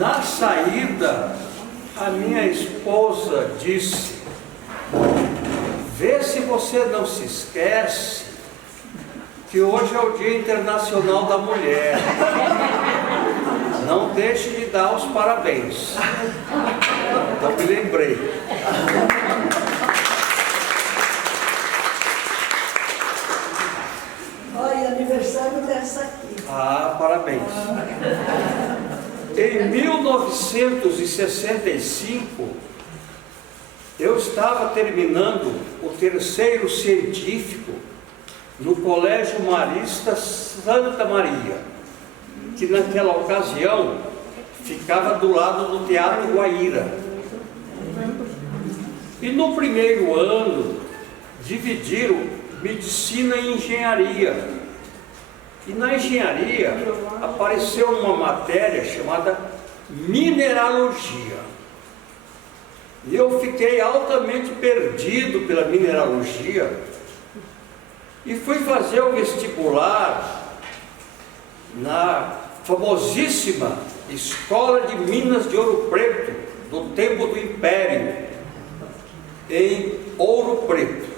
Na saída, a minha esposa disse: vê se você não se esquece que hoje é o Dia Internacional da Mulher. Não deixe de dar os parabéns. Então me lembrei. Olha, aniversário dessa aqui. Ah, parabéns. Em 1965, eu estava terminando o terceiro científico no Colégio Marista Santa Maria, que naquela ocasião ficava do lado do Teatro Guaíra. E no primeiro ano dividiram medicina e engenharia. E na engenharia apareceu uma matéria chamada mineralogia. E eu fiquei altamente perdido pela mineralogia e fui fazer o vestibular na famosíssima Escola de Minas de Ouro Preto, do tempo do Império, em Ouro Preto.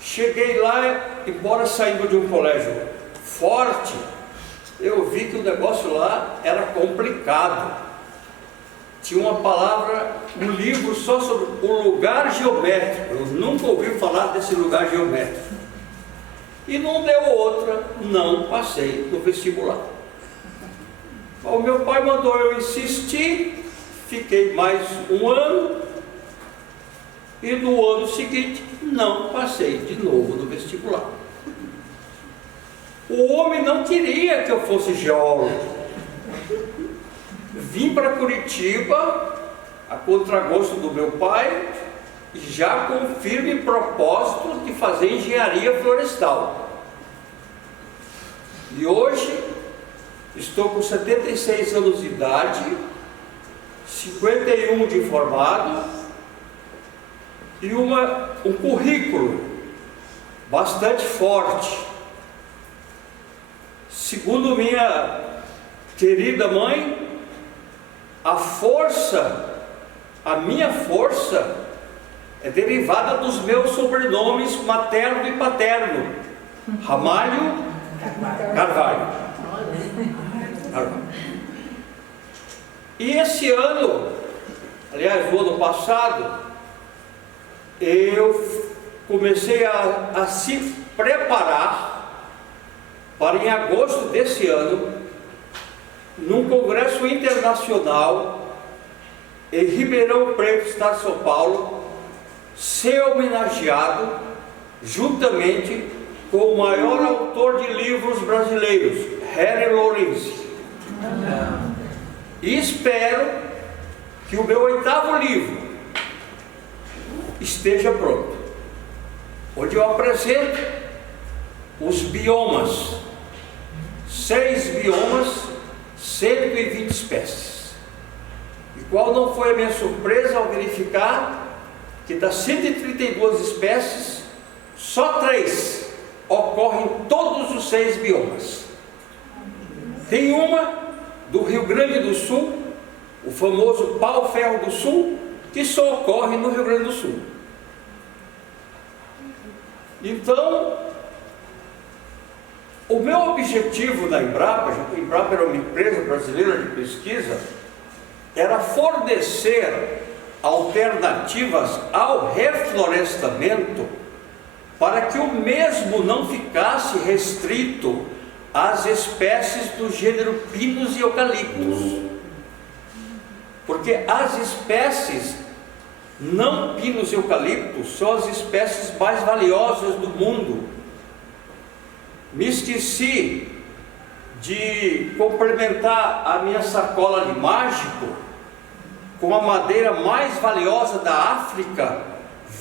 Cheguei lá, embora saindo de um colégio forte, eu vi que o negócio lá era complicado. Tinha uma palavra, um livro só sobre o lugar geométrico. Eu nunca ouvi falar desse lugar geométrico. E não deu outra, não passei no vestibular. O meu pai mandou eu insistir, fiquei mais um ano, e no ano seguinte não passei de novo no vestibular. O homem não queria que eu fosse geólogo. Vim para Curitiba, a contragosto do meu pai, já com firme propósito de fazer engenharia florestal. E hoje estou com 76 anos de idade, 51 de formado, e um currículo bastante forte. Segundo minha querida mãe, a minha força é derivada dos meus sobrenomes materno e paterno: Ramalho, Carvalho. E esse ano, aliás, o ano passado, eu comecei a se preparar para, em agosto desse ano, num congresso internacional em Ribeirão Preto, estado de São Paulo, ser homenageado juntamente com o maior autor de livros brasileiros, Harry Lawrence. E espero que o meu 8º livro esteja pronto, onde eu apresento os biomas, 6 biomas, 120 espécies. E qual não foi a minha surpresa ao verificar que das 132 espécies, só 3 ocorrem em todos os 6 biomas. Tem uma do Rio Grande do Sul, o famoso pau-ferro do Sul, que só ocorre no Rio Grande do Sul. Então, o meu objetivo na Embrapa, a Embrapa era uma empresa brasileira de pesquisa, era fornecer alternativas ao reflorestamento para que o mesmo não ficasse restrito às espécies do gênero pinos e eucaliptos. Porque as espécies não pinos e eucaliptos são as espécies mais valiosas do mundo. Me esqueci de complementar a minha sacola de mágico com a madeira mais valiosa da África,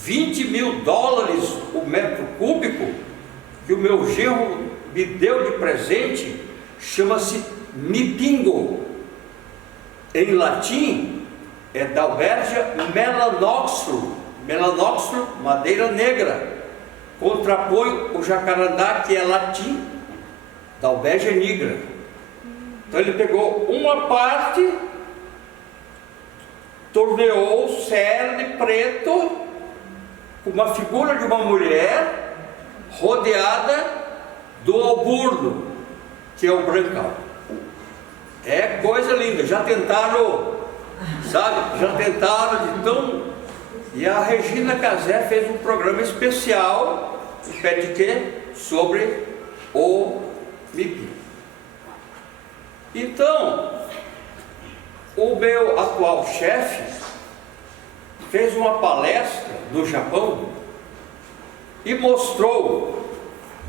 $20.000 o metro cúbico, que o meu genro me deu de presente, chama-se mipingo. Em latim é Dalbergia melanoxylum, madeira negra. Contrapõe o jacarandá, que é latim, Dalbergia nigra. Então ele pegou uma parte, torneou cerne preto, com uma figura de uma mulher rodeada do alburno, que é o brancal. É coisa linda, já tentaram, sabe? Já tentaram de tão... E a Regina Casé fez um programa especial, pé de quê? Sobre o Mipi. Então, o meu atual chefe fez uma palestra no Japão e mostrou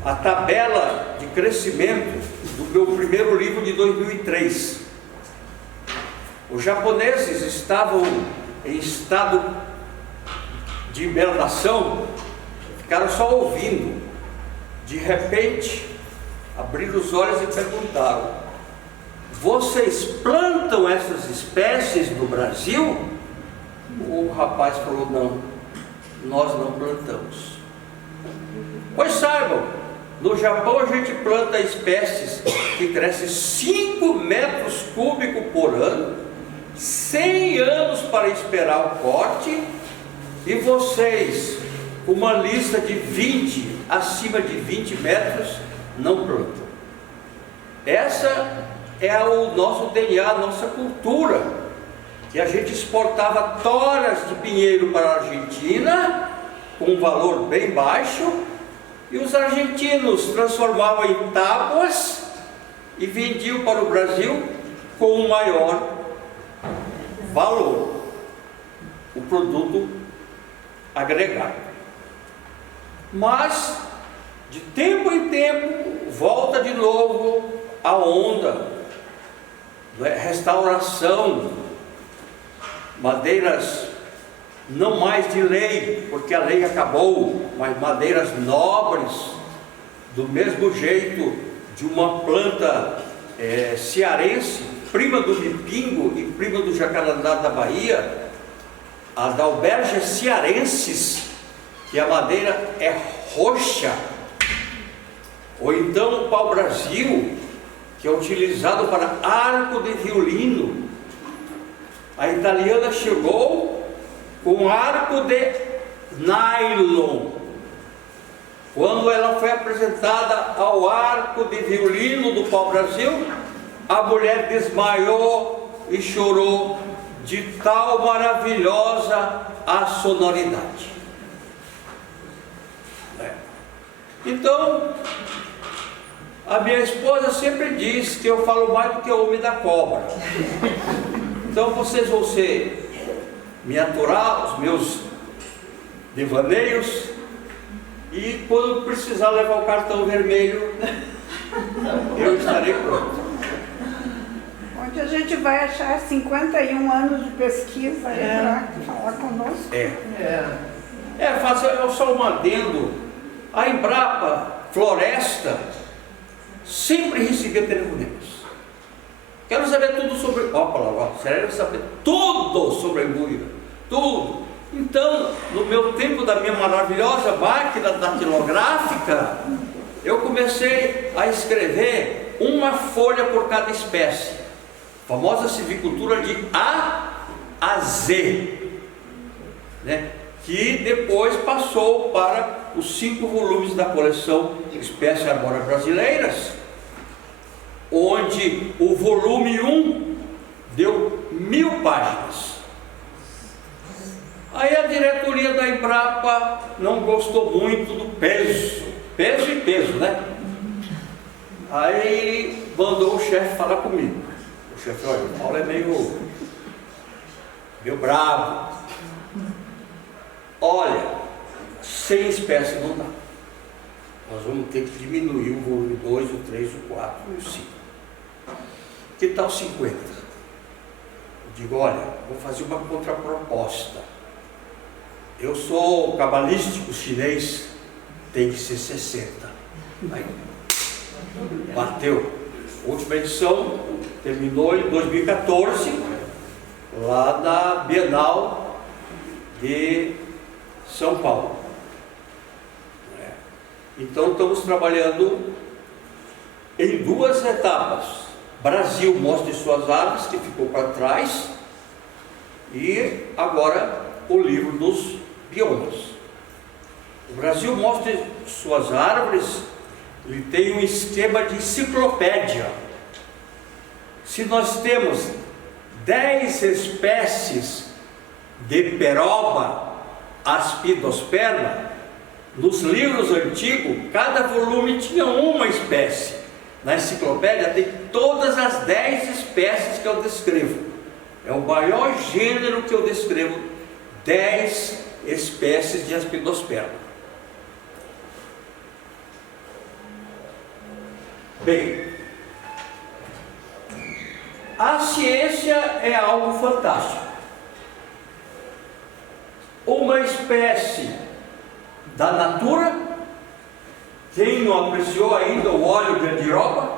a tabela de crescimento do meu primeiro livro de 2003. Os japoneses estavam em estado de hibernação, ficaram só ouvindo. De repente, abriram os olhos e perguntaram: vocês plantam essas espécies no Brasil? O rapaz falou: não, nós não plantamos. Pois saibam, no Japão a gente planta espécies que crescem 5 metros cúbicos por ano, 100 anos para esperar o corte, e vocês, com uma lista de 20, acima de 20 metros, não plantam. Essa é o nosso DNA, a nossa cultura, que a gente exportava toras de pinheiro para a Argentina, com um valor bem baixo, e os argentinos transformavam em tábuas e vendiam para o Brasil com um maior valor, o produto agregado. Mas, de tempo em tempo, volta de novo a onda, restauração, madeiras não mais de lei, porque a lei acabou, mas madeiras nobres, do mesmo jeito de uma planta cearense, prima do mipingo e prima do jacarandá da Bahia, a Dalbergia cearensis, que a madeira é roxa, ou então o pau-brasil, que é utilizado para arco de violino. A italiana chegou com arco de nylon. Quando ela foi apresentada ao arco de violino do pau-brasil, a mulher desmaiou e chorou de tal maravilhosa a sonoridade. Então, a minha esposa sempre diz que eu falo mais do que o homem da cobra. Então vocês vão me aturar, os meus devaneios, e quando precisar levar o cartão vermelho, eu estarei pronto. Onde a gente vai achar 51 anos de pesquisa para falar conosco? Fazer só um adendo. A Embrapa Floresta sempre recebia telefonemas. Quero saber tudo sobre... quero saber tudo sobre a embuia. Tudo. Então, no meu tempo da minha maravilhosa máquina datilográfica, eu comecei a escrever uma folha por cada espécie. A famosa silvicultura de A a Z, né? Que depois passou para os 5 volumes da coleção Espécies Arbóreas Brasileiras, onde o volume 1 deu 1000 páginas. Aí a diretoria da Embrapa não gostou muito do peso e peso, né? Aí mandou o chefe falar comigo. O chefe: olha, o Paulo é meio bravo. Olha, 100 espécies não dá. Nós vamos ter que diminuir o volume 2, o 3, o 4 e o 5. Que tal 50? Eu digo: olha, vou fazer uma contraproposta. Eu sou cabalístico chinês, tem que ser 60. Aí, bateu. A última edição terminou em 2014, lá na Bienal de São Paulo. Então estamos trabalhando em 2 etapas. Brasil mostra suas árvores, que ficou para trás, e agora o livro dos biomas. O Brasil mostra suas árvores, ele tem um esquema de enciclopédia. Se nós temos 10 espécies de peroba aspidosperma, nos livros antigos, cada volume tinha uma espécie. Na enciclopédia tem todas as 10 espécies que eu descrevo. É o maior gênero que eu descrevo, 10 espécies de aspidosperma. Bem, a ciência é algo fantástico. Uma espécie da natura, quem não apreciou ainda o óleo de andiroba,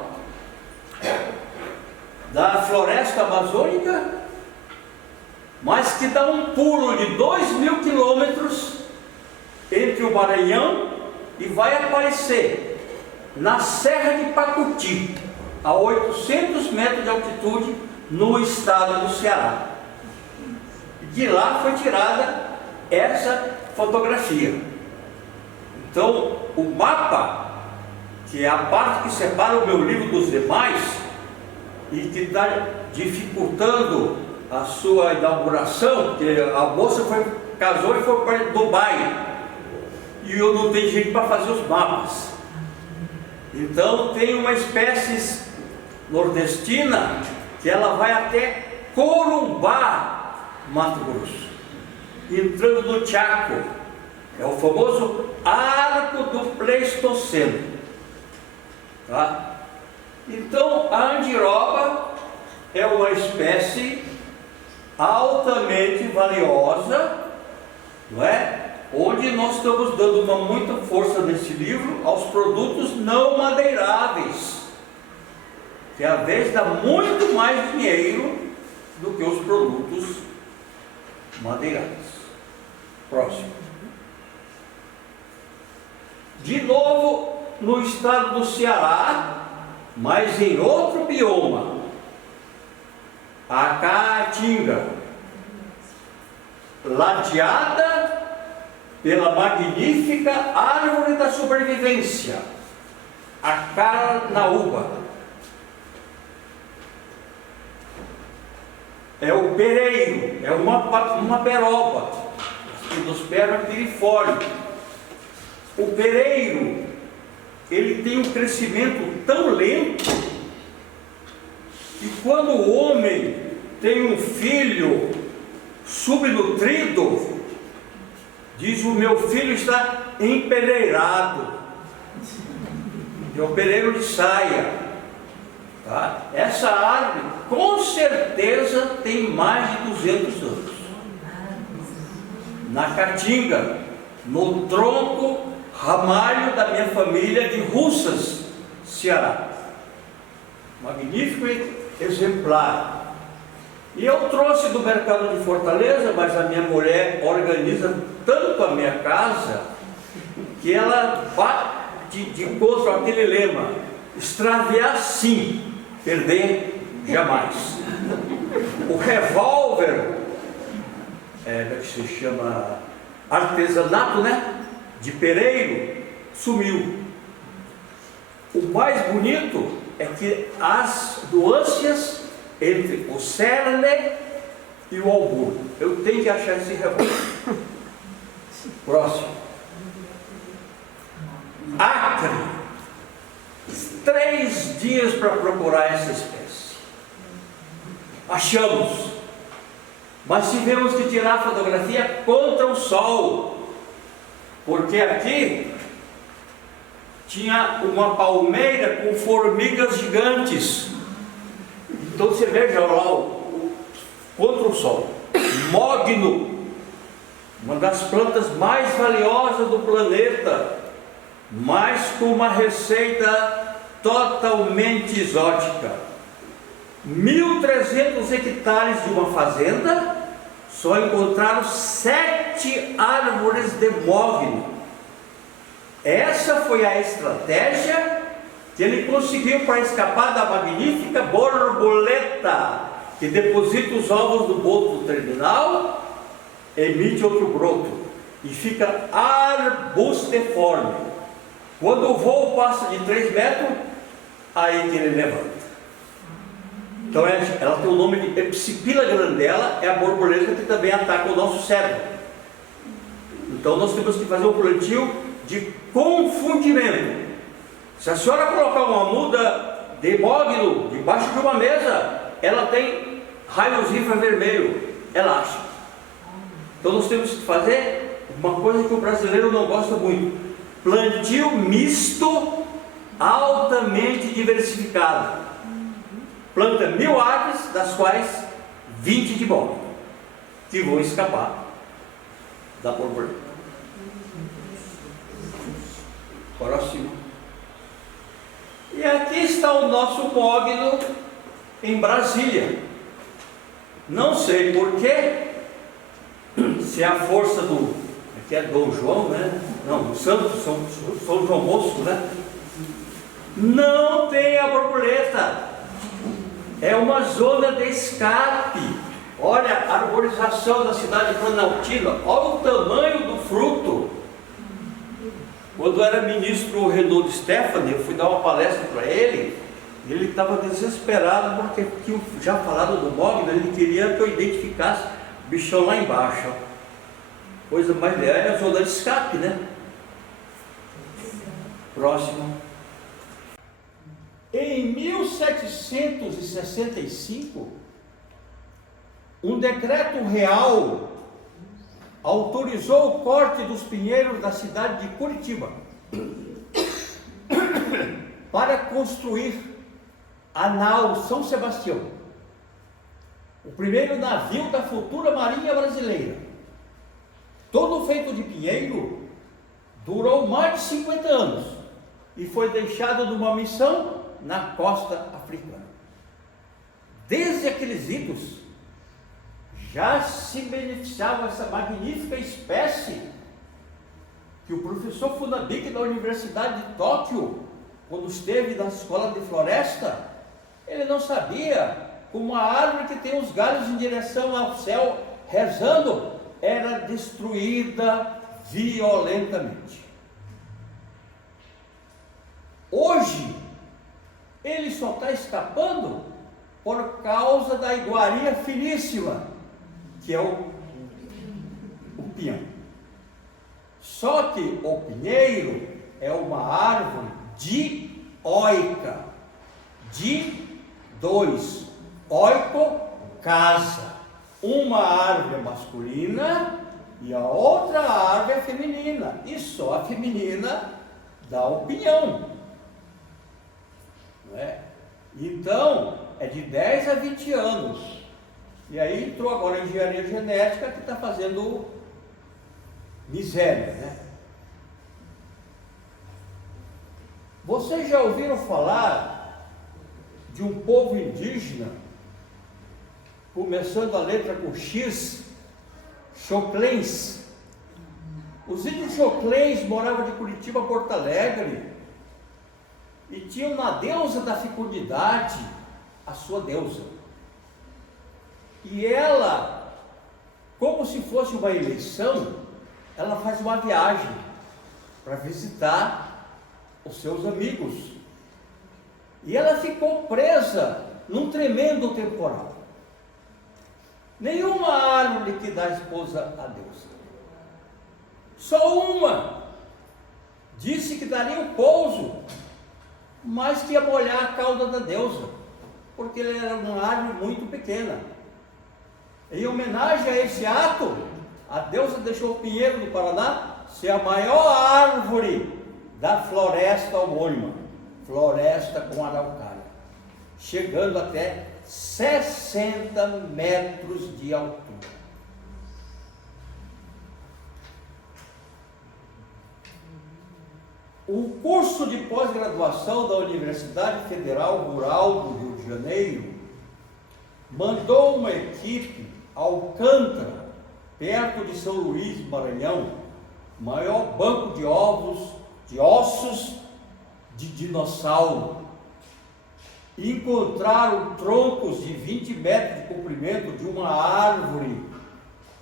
da floresta amazônica, mas que dá um pulo de 2.000 quilômetros entre o Maranhão e vai aparecer na Serra de Pacuti, a 800 metros de altitude, no estado do Ceará. De lá foi tirada essa fotografia. Então, o mapa, que é a parte que separa o meu livro dos demais e que está dificultando a sua inauguração, porque a moça casou e foi para Dubai, e eu não tenho jeito para fazer os mapas. Então tem uma espécie nordestina que ela vai até Corumbá, Mato Grosso, entrando no Chaco. É o famoso Arco do Pleistoceno, tá? Então a andiroba é uma espécie altamente valiosa, não é? Onde nós estamos dando uma muita força nesse livro aos produtos não madeiráveis, que a vez dá muito mais dinheiro do que os produtos madeiráveis. Próximo. De novo no estado do Ceará, mas em outro bioma, a caatinga, ladeada pela magnífica árvore da sobrevivência, a carnaúba. É o pereiro, é uma peroba, aspidosperma pirifólia. O pereiro, ele tem um crescimento tão lento que quando o homem tem um filho subnutrido, diz: o meu filho está empereirado. É o pereiro de saia, tá? Essa árvore com certeza tem mais de 200 anos. Na caatinga, no tronco ramalho da minha família de Russas, Ceará. Magnífico exemplar. E eu trouxe do mercado de Fortaleza, mas a minha mulher organiza tanto a minha casa que ela bate de encontro aquele lema: extraviar sim, perder jamais. O revólver, que se chama artesanato, né? De pereiro, sumiu. O mais bonito é que as nuances entre o cerne e o albur, eu tenho que achar esse revólver. Próximo. Acre. 3 dias para procurar essa espécie. Achamos, mas tivemos que tirar a fotografia contra o sol, porque aqui tinha uma palmeira com formigas gigantes. Então você veja lá contra o sol, mogno, uma das plantas mais valiosas do planeta, mas com uma receita totalmente exótica. 1.300 hectares de uma fazenda, só encontraram 7 árvores de mogno. Essa foi a estratégia que ele conseguiu para escapar da magnífica borboleta que deposita os ovos no boto terminal, emite outro broto e fica arbustiforme. Quando o voo passa de 3 metros, aí que ele levanta. Então ela tem o nome de Epsipila grandela, é a borboleta que também ataca o nosso cérebro. Então nós temos que fazer um plantio de confundimento. Se a senhora colocar uma muda de mogno debaixo de uma mesa, ela tem raios infravermelho, ela acha. Então nós temos que fazer uma coisa que o brasileiro não gosta muito: plantio misto altamente diversificado. Planta 1000 árvores, das quais 20 de mogno, que vão escapar da borboleta. Próximo. E aqui está o nosso mogno em Brasília. Não sei porquê, se é a força do, aqui é Dom João, né? Não, do Santo, São João Bosco, né? Não tem a borboleta. É uma zona de escape. Olha a arborização da cidade de Planaltina, olha o tamanho do fruto. Quando era ministro o Renaud Stephanie, eu fui dar uma palestra para ele, e ele estava desesperado porque tinha já falado do mogno, ele queria que eu identificasse o bichão lá embaixo. Coisa mais legal é a zona de escape, né? Próximo. Em 1765, um decreto real autorizou o corte dos pinheiros da cidade de Curitiba para construir a nau São Sebastião, o primeiro navio da futura Marinha Brasileira. Todo feito de pinheiro, durou mais de 50 anos e foi deixado numa missão na costa africana. Desde aqueles idos, já se beneficiava essa magnífica espécie que o professor Funabiki da Universidade de Tóquio, quando esteve na escola de floresta, ele não sabia como a árvore que tem os galhos em direção ao céu rezando era destruída violentamente. Hoje ele só está escapando por causa da iguaria finíssima, que é o pinhão. Só que o pinheiro é uma árvore dioica, de 2, oiko, casa. Uma árvore é masculina e a outra árvore é feminina, e só a feminina dá o pinhão, não é? Então é de 10 a 20 anos. E aí entrou agora a engenharia genética, que está fazendo miséria, né? Vocês já ouviram falar de um povo indígena, começando a letra com X, Xoclens? Os índios Xoclens moravam de Curitiba a Porto Alegre e tinham na deusa da fecundidade a sua deusa. E ela, como se fosse uma eleição, ela faz uma viagem para visitar os seus amigos. E ela ficou presa num tremendo temporal. Nenhuma árvore que dá esposa a Deus. Só uma disse que daria o pouso, mas que ia molhar a cauda da deusa, porque ela era uma árvore muito pequena. Em homenagem a esse ato, a deusa deixou o pinheiro do Paraná ser a maior árvore da floresta homônima, floresta com araucária, chegando até 60 metros de altura. O curso de pós-graduação da Universidade Federal Rural do Rio de Janeiro mandou uma equipe a Alcântara, perto de São Luís, Maranhão, maior banco de ossos de dinossauro. Encontraram troncos de 20 metros de comprimento de uma árvore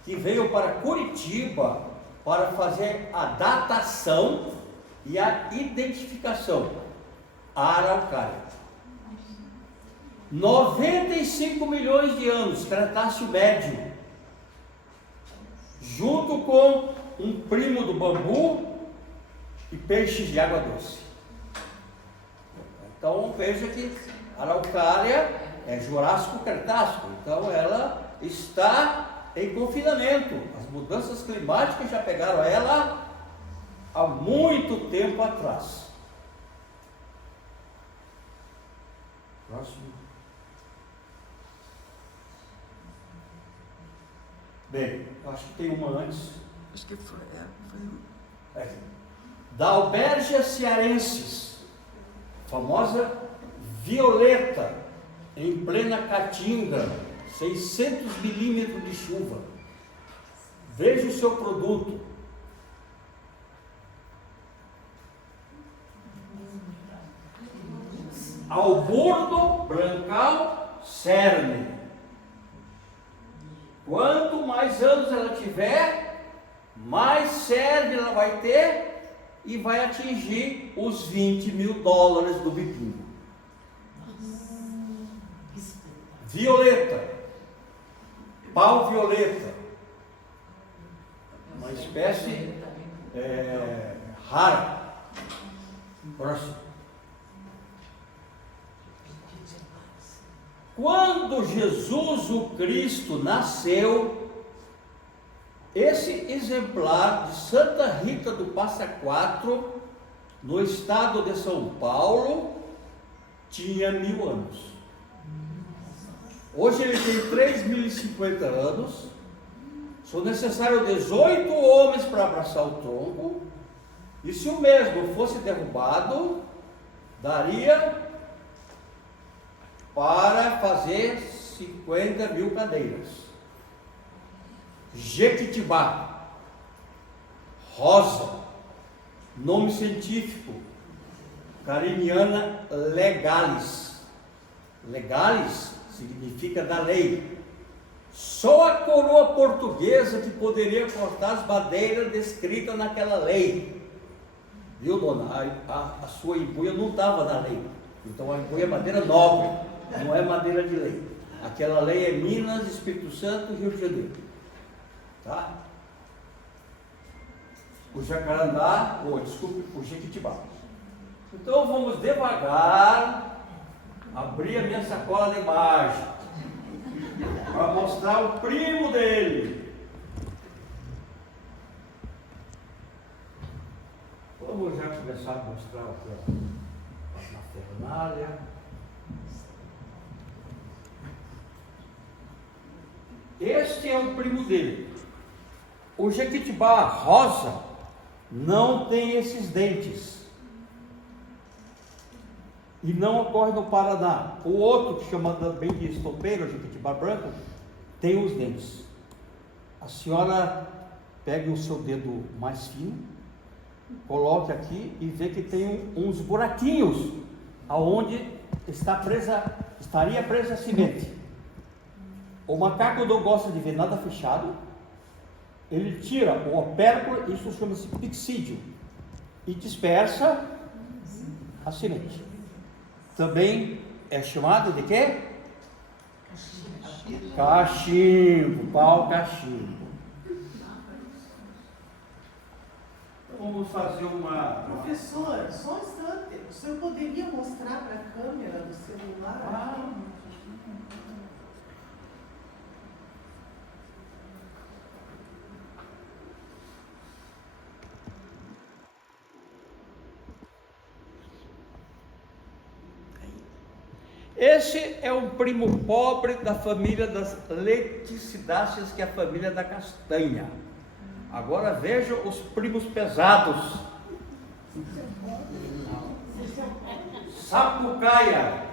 que veio para Curitiba para fazer a datação e a identificação. A araucária. 95 milhões de anos, Cretáceo Médio, junto com um primo do bambu e peixes de água doce. Então veja que a araucária é Jurássico-Cretácico, então ela está em confinamento. As mudanças climáticas já pegaram ela há muito tempo atrás. Próximo. Bem, eu acho que tem uma antes. Acho que foi. Dalbergia cearensis, famosa violeta, em plena caatinga, 600 milímetros de chuva. Veja o seu produto. Alburdo brancal cerne. Quanto mais anos ela tiver, mais cerne ela vai ter e vai atingir os 20 mil dólares do bipinho. Violeta, pau violeta, uma espécie rara. Próximo. Quando Jesus o Cristo nasceu, esse exemplar de Santa Rita do Passa Quatro, no estado de São Paulo, tinha 1000 anos. Hoje ele tem 3.050 anos. São necessários 18 homens para abraçar o tronco. E se o mesmo fosse derrubado, daria para fazer 50 mil cadeiras. Jequitibá, rosa, nome científico, Cariniana legalis. Legalis significa da lei. Só a coroa portuguesa que poderia cortar as madeiras descritas naquela lei. Viu, dona? A sua empunha não estava na lei. Então a empunha é madeira nobre, não é madeira de lei. Aquela lei é Minas, Espírito Santo e Rio de Janeiro. Tá? O jacarandá, o jequitibá. Então vamos devagar abrir a minha sacola de imagem para mostrar o primo dele. Vamos já começar a mostrar a parafernália. Este é o primo dele. O jequitibá rosa não tem esses dentes. E não ocorre no Paraná. O outro, que chama também de estopeiro, o jequitibá branco, tem os dentes. A senhora pega o seu dedo mais fino, coloque aqui e vê que tem uns buraquinhos aonde estaria presa a semente. O macaco não gosta de ver nada fechado. Ele tira o opérculo, isso chama-se pixídio, e dispersa a semente. Também é chamado de quê? Cachimbo, pau cachimbo. Vamos fazer uma... Professor, só um instante. O senhor poderia mostrar para a câmera do celular? Esse é um primo pobre da família das leticidáceas, que é a família da castanha. Agora veja os primos pesados. Sapucaia,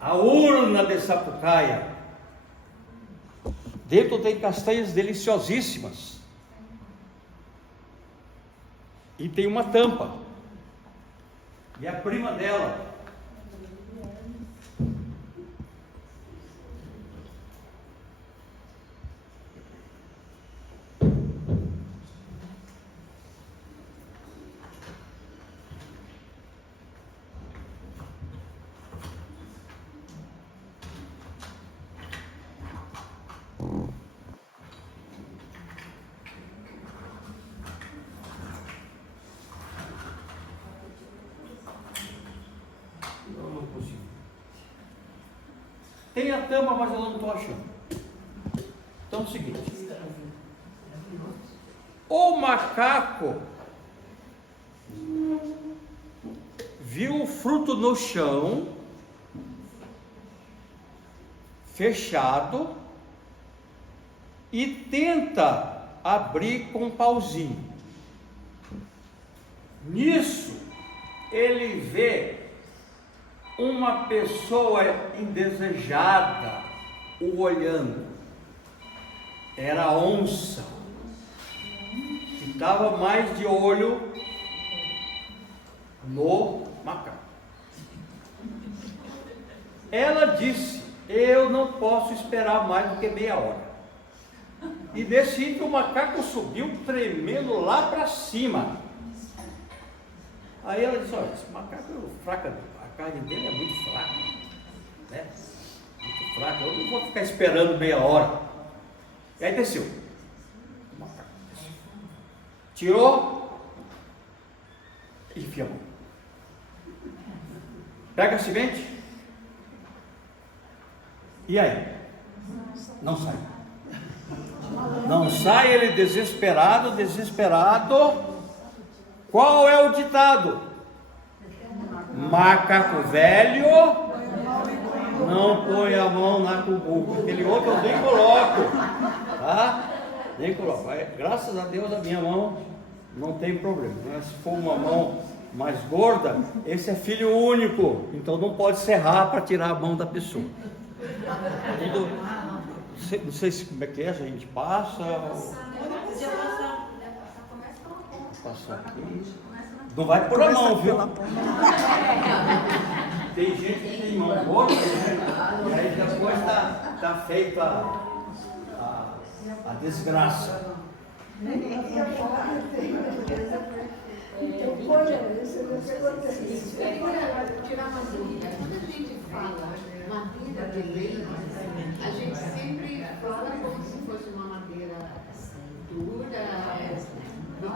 a urna de sapucaia. Dentro tem castanhas deliciosíssimas. E tem uma tampa. E a prima dela. Tem a tampa, mas eu não estou achando. Então é o seguinte: o macaco viu o fruto no chão, fechado, e tenta abrir com um pauzinho. Nisso, ele vê uma pessoa indesejada o olhando. Era a onça, que estava mais de olho no macaco. Ela disse: eu não posso esperar mais do que meia hora. E desse jeito o macaco subiu tremendo lá para cima. Aí ela disse: olha, esse macaco é fraco, a carne dele é muito fraca, né? Muito fraca, eu não vou ficar esperando meia hora. E aí desceu. O macaco desceu. Tirou e enfia a mão. Pega a semente. E aí? Não sai. Não sai, ele desesperado. Qual é o ditado? Macaco velho não põe a mão na cumbuca. Aquele outro eu nem coloco, tá? Nem coloco. Graças a Deus a minha mão não tem problema. Mas se for uma mão mais gorda, esse é filho único, então não pode serrar para tirar a mão da pessoa. Não sei se como é que é, a gente passa. Passar aqui. Não vai por a mão, viu? Tem gente que tem mão gorda, né? E aí depois tá feita a desgraça. Tirar uma dúvida. Quando a gente fala madeira de lei, a gente sempre fala como se fosse uma madeira dura,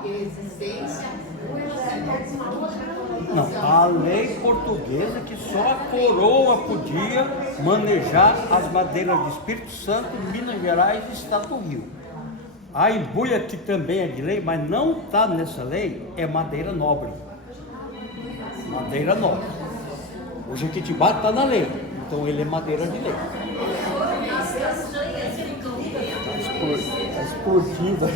de resistência, ou ela tem uma outra. Não, a lei portuguesa que só a coroa podia manejar as madeiras de Espírito Santo, Minas Gerais e Estado do Rio. A embuia, que também é de lei, mas não está nessa lei, é madeira nobre. Madeira nobre. O Jequitibá está na lei, então ele é madeira de lei. As castanhas ficam dentro. A esportiva.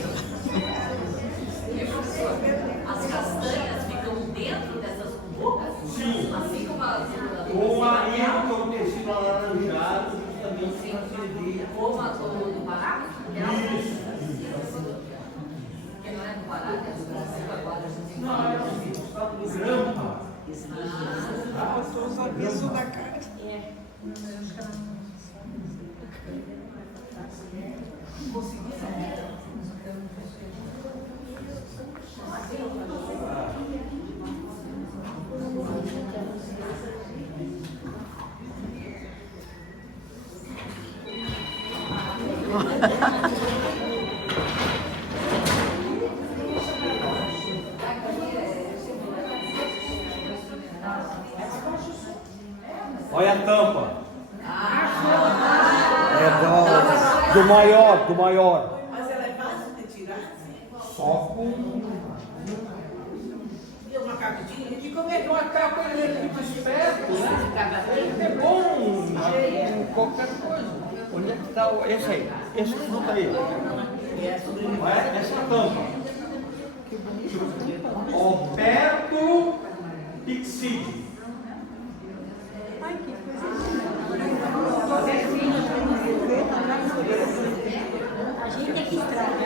As castanhas ficam dentro dessas cumbucas? Sim. Assim como as. O marinho, que é um tecido alaranjado, que também fica servido. Como a do barato? Isso. Que não é do barato, é do Brasil agora. Não, é assim, está do grampa. Passou os avisos da cara. Olha a tampa. É do maior. Mas ela é fácil de tirar? Só com E o macacudinho? A gente come o macaco, ele é muito esperto, né? É bom qualquer coisa. Onde é que está esse aí? Esse fruto aí? Não é? Essa tampa. Operto Pixide. Ai, que coisa A gente é que estraga.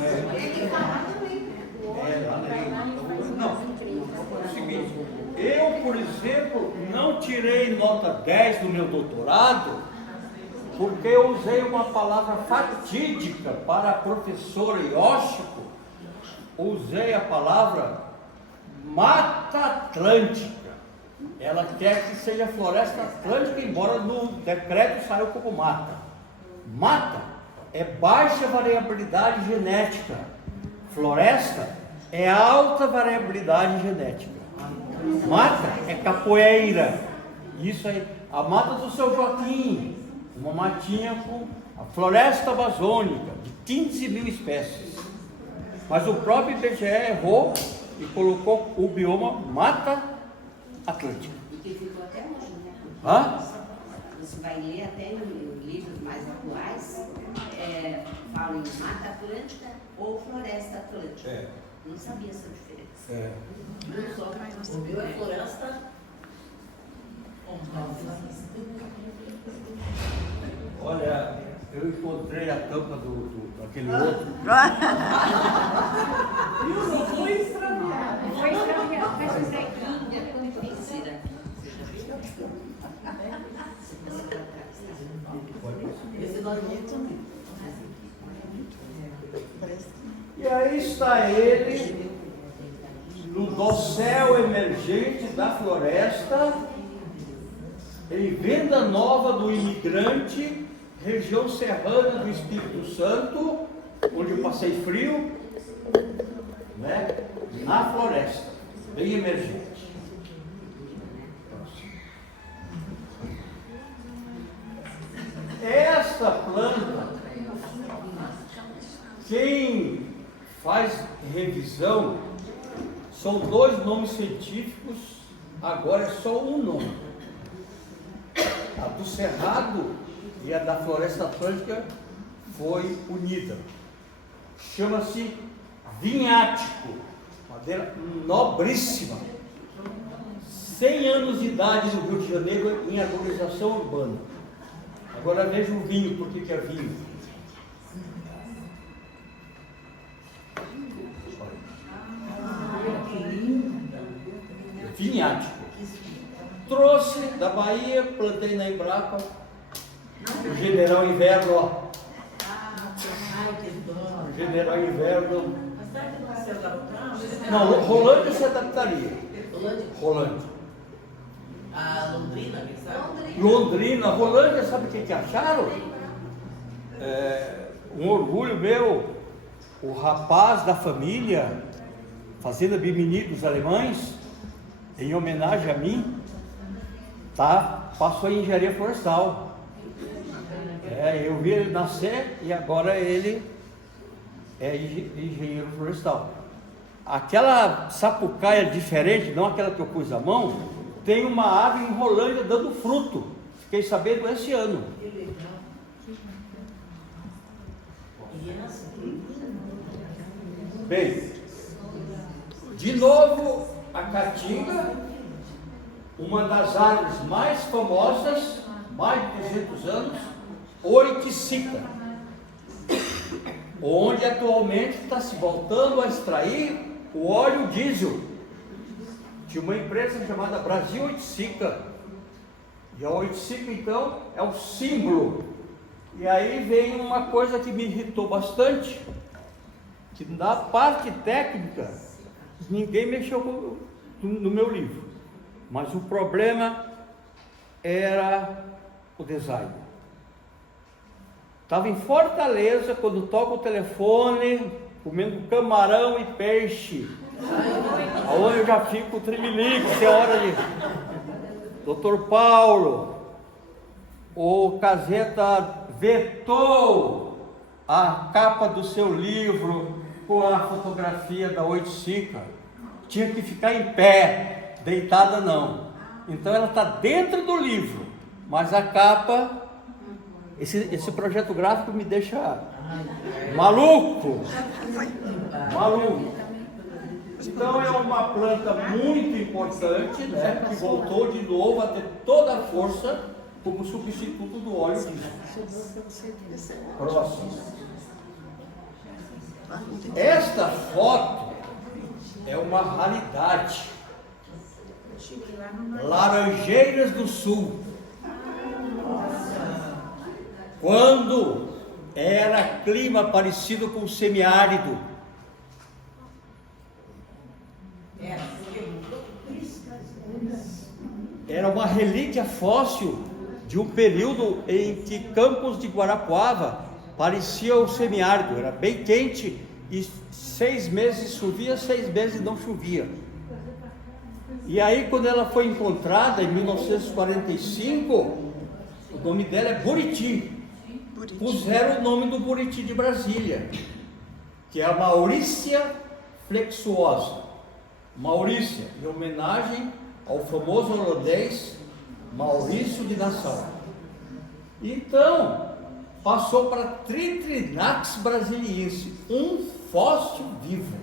É. por exemplo, não tirei nota 10 no meu doutorado, porque eu usei uma palavra fatídica para a professora Yoshiko. Usei a palavra Mata Atlântica. Ela quer que seja Floresta Atlântica, embora no decreto saiu como mata. Mata é baixa variabilidade genética. Floresta é alta variabilidade genética. Mata é capoeira. Isso aí. A mata do seu Joaquim, uma matinha com a floresta amazônica, de 15 mil espécies. Mas o próprio IBGE errou e colocou o bioma Mata Atlântica. E que ficou até hoje, né? Hã? Você vai ler até em livros mais atuais, falam em Mata Atlântica ou Floresta Atlântica. É. Não sabia essa diferença. É. Não só, mas o meu é Floresta. Olha, eu encontrei a tampa daquele outro. Foi extraviado. Foi extraviado, mas eu sei. Será? Esse nome é muito. E aí está ele no dossel emergente da floresta, em Venda Nova do Imigrante, região serrana do Espírito Santo, onde eu passei frio, né? Na floresta, bem emergente. Esta planta, quem faz revisão, são 2 nomes científicos, agora é só um nome. A do Cerrado e a da Floresta Atlântica foi unida. Chama-se vinhático, madeira nobríssima. 100 anos de idade no Rio de Janeiro em arborização urbana. Agora veja o vinho, por que é vinho? Vinhático. Trouxe da Bahia, plantei na Embrapa, o General Inverno, ó. O General Inverno. Não, Rolândia se adaptaria. Rolândia. A Londrina, sabe? Londrina, Rolândia, sabe o que acharam? Um orgulho meu, o rapaz da família, Fazenda Bimini dos Alemães, em homenagem a mim, passou em engenharia florestal. Eu vi ele nascer e agora ele é engenheiro florestal. Aquela sapucaia diferente, não aquela que eu pus à mão, tem uma árvore em Rolândia dando fruto. Fiquei sabendo esse ano. Bem, de novo a caatinga, uma das árvores mais famosas, mais de 200 anos, Oiticica, onde atualmente está se voltando a extrair o óleo diesel de uma empresa chamada Brasil Oiticica. E a Oiticica então é o símbolo. E aí vem uma coisa que me irritou bastante, que na parte técnica ninguém mexeu no meu livro, mas o problema era o design. Estava em Fortaleza quando toca o telefone, comendo camarão e peixe, aonde eu já fico tremelique, se é hora de... Doutor Paulo, o Caseta vetou a capa do seu livro com a fotografia da Oiticica. Tinha que ficar em pé, deitada não. Então ela está dentro do livro, mas a capa, esse projeto gráfico me deixa maluco. Então é uma planta muito importante, né, que voltou de novo a ter toda a força como substituto do óleo diesel. Próximo. Esta foto é uma raridade. Laranjeiras do Sul. Quando era clima parecido com o semiárido. Era uma relíquia fóssil de um período em que Campos de Guarapuava parecia o semiárido, era bem quente e 6 meses chovia, 6 meses não chovia. E aí, quando ela foi encontrada em 1945, o nome dela é Buriti. Puseram o nome do Buriti de Brasília, que é a Maurícia flexuosa. Maurícia, em homenagem ao famoso holandês Maurício de Nassau. Então, passou para Tritrinax brasiliense, um fóssil vivo,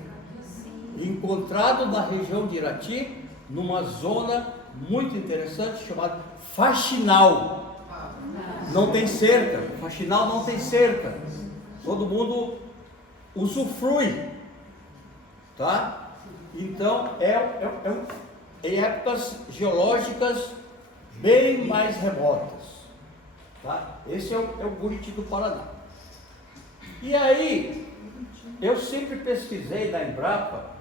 encontrado na região de Irati, numa zona muito interessante chamada Faxinal. Não tem cerca, Faxinal não tem cerca, todo mundo usufrui, tá? Então, em épocas geológicas bem mais remotas, tá? Esse é o Buriti do Paraná. E aí, eu sempre pesquisei na Embrapa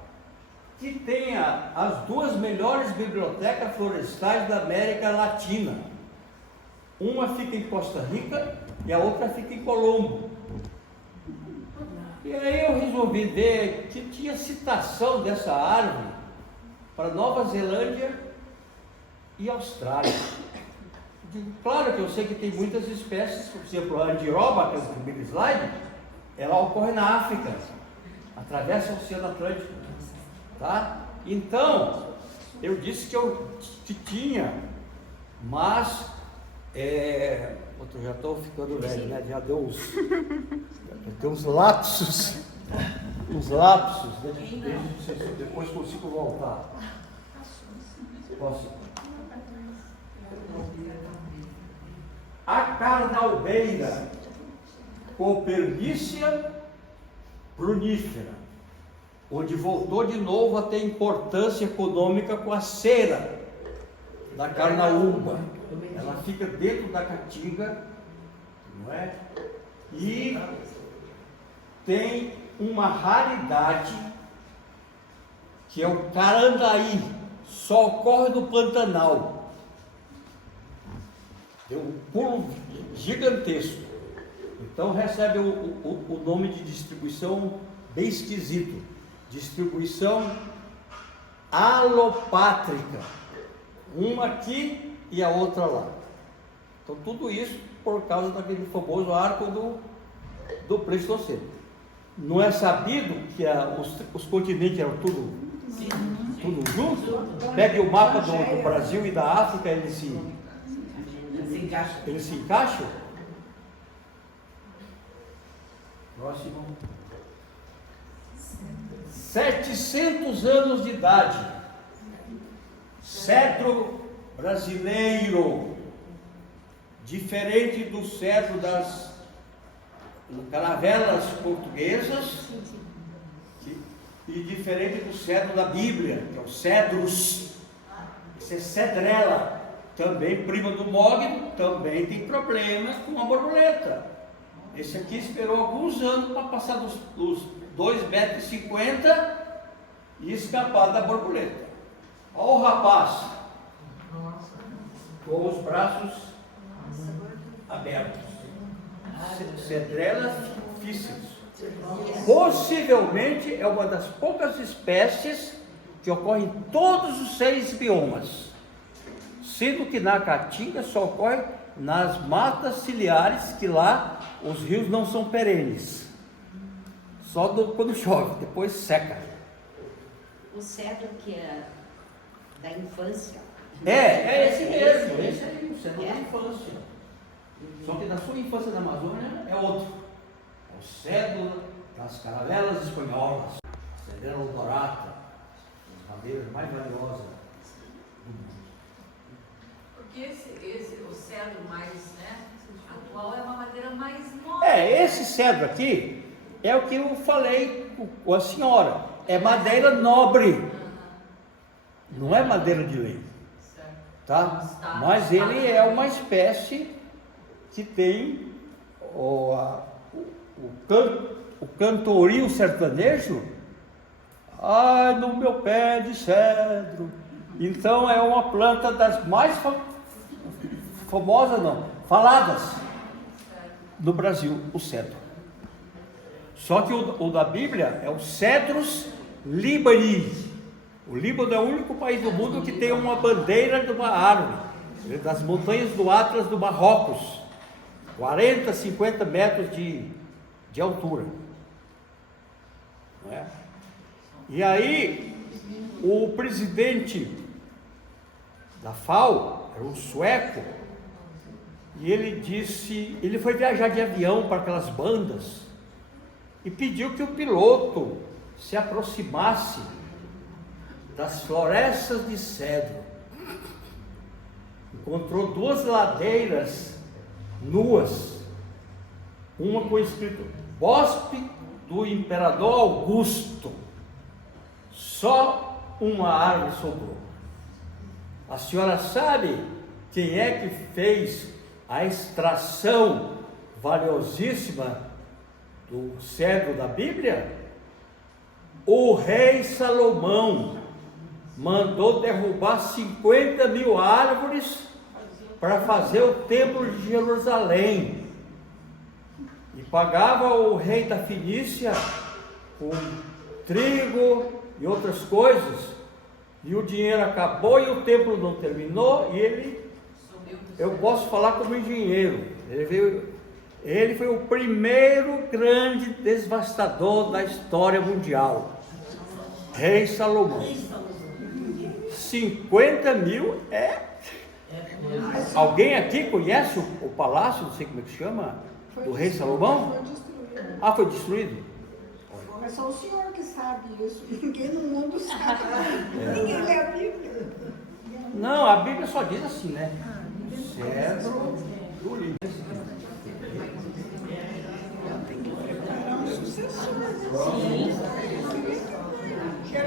que tenha as 2 melhores bibliotecas florestais da América Latina. Uma fica em Costa Rica e a outra fica em Colombo. E aí eu resolvi ver que tinha citação dessa árvore para Nova Zelândia e Austrália. Claro que eu sei que tem muitas espécies, por exemplo, a andiroba, que é o primeiro slide, ela ocorre na África, atravessa o Oceano Atlântico, tá? Então, eu disse que tinha, mas, eu já estou ficando velho, né? Já deu uns lapsos, né? Depois consigo voltar. Posso? A carnalbeira, Copernícia prunífera, onde voltou de novo a ter importância econômica com a cera da carnaúba. Ela fica dentro da caatinga, não é? E tem uma raridade que é o carandaí, só ocorre no Pantanal. Tem um pulo gigantesco. Então recebe o nome de distribuição bem esquisito. Distribuição alopátrica. Uma aqui e a outra lá. Então tudo isso por causa daquele famoso arco do Pleistoceno. Não é sabido que os continentes eram tudo junto? Pegue o mapa do Brasil e da África, eles se encaixam? Próximo. 700 anos de idade. Cedro brasileiro. Diferente do cedro das caravelas portuguesas e diferente do cedro da Bíblia, que é o cedrus. Esse é cedrela, também prima do mogno, também tem problemas com a borboleta. Esse aqui esperou alguns anos para passar dos 2,50 metros e escapar da borboleta. Olha o rapaz com os braços abertos. Cedrela ficus. Possivelmente é uma das poucas espécies que ocorre em todos os 6 biomas, sendo que na caatinga só ocorre nas matas ciliares, que lá os rios não são perenes, só quando chove, depois seca. O cedro que é da infância. É esse mesmo, esse aí, o cedro da infância. Só que na sua infância na Amazônia é outro. É o cedro das caravelas espanholas, Cedrela odorata, as madeiras mais valiosas do mundo. Porque o cedro mais atual é uma madeira mais nova. Esse cedro aqui é o que eu falei com a senhora. É madeira nobre. Não é madeira de lei. tá? Está- Mas ele é uma espécie que tem o cantorio sertanejo, ai, no meu pé de cedro. Então é uma planta das mais famosas, não, faladas no Brasil, o cedro. Só que o da Bíblia é o Cedrus libani. O Líbano é o único país do mundo que tem uma bandeira de uma árvore, das montanhas do Atlas do Marrocos, 40, 50 metros de altura. Não é? E aí, o presidente da FAO, era um sueco, e ele foi viajar de avião para aquelas bandas, e pediu que o piloto se aproximasse das florestas de cedro. Encontrou 2 ladeiras nuas, uma com escrito Bospe do Imperador Augusto. Só uma árvore sobrou. A senhora sabe quem é que fez a extração valiosíssima do cedro da Bíblia? O rei Salomão mandou derrubar 50.000 árvores para fazer o templo de Jerusalém, e pagava o rei da Fenícia com trigo e outras coisas, e o dinheiro acabou e o templo não terminou, e eu posso falar como engenheiro, ele foi o primeiro grande devastador da história mundial, rei Salomão. 50.000 é... Alguém aqui conhece o palácio, não sei como é que chama, do rei Salomão? Foi destruído. Ah, foi destruído? Mas só o senhor que sabe isso. Ninguém no mundo sabe. Ninguém lê a Bíblia. Não, a Bíblia só diz assim, né? Cedro do livro. Tem que preparar um sucessor.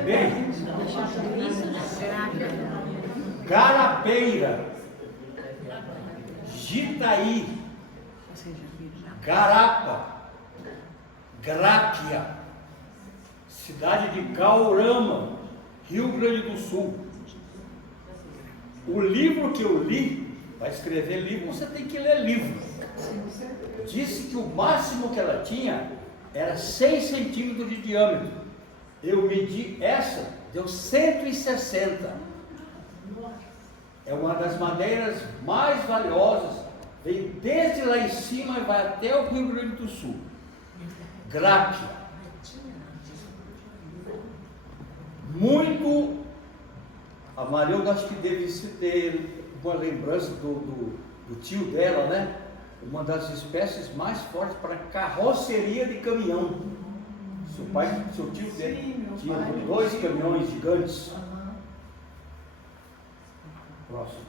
Bem, Garapeira, Jitaí, Garapa, Gráquia, cidade de Gaurama, Rio Grande do Sul. O livro que eu li, para escrever livro, você tem que ler livro. Disse que o máximo que ela tinha era 6 centímetros de diâmetro. Eu medi essa, deu 160. É uma das madeiras mais valiosas, vem desde lá em cima e vai até o Rio Grande do Sul. Gráquia. Muito, a Marilda acho que deve ter uma lembrança do tio dela, né? Uma das espécies mais fortes para carroceria de caminhão. Seu tio dele tinha 2 caminhões gigantes. Próximo.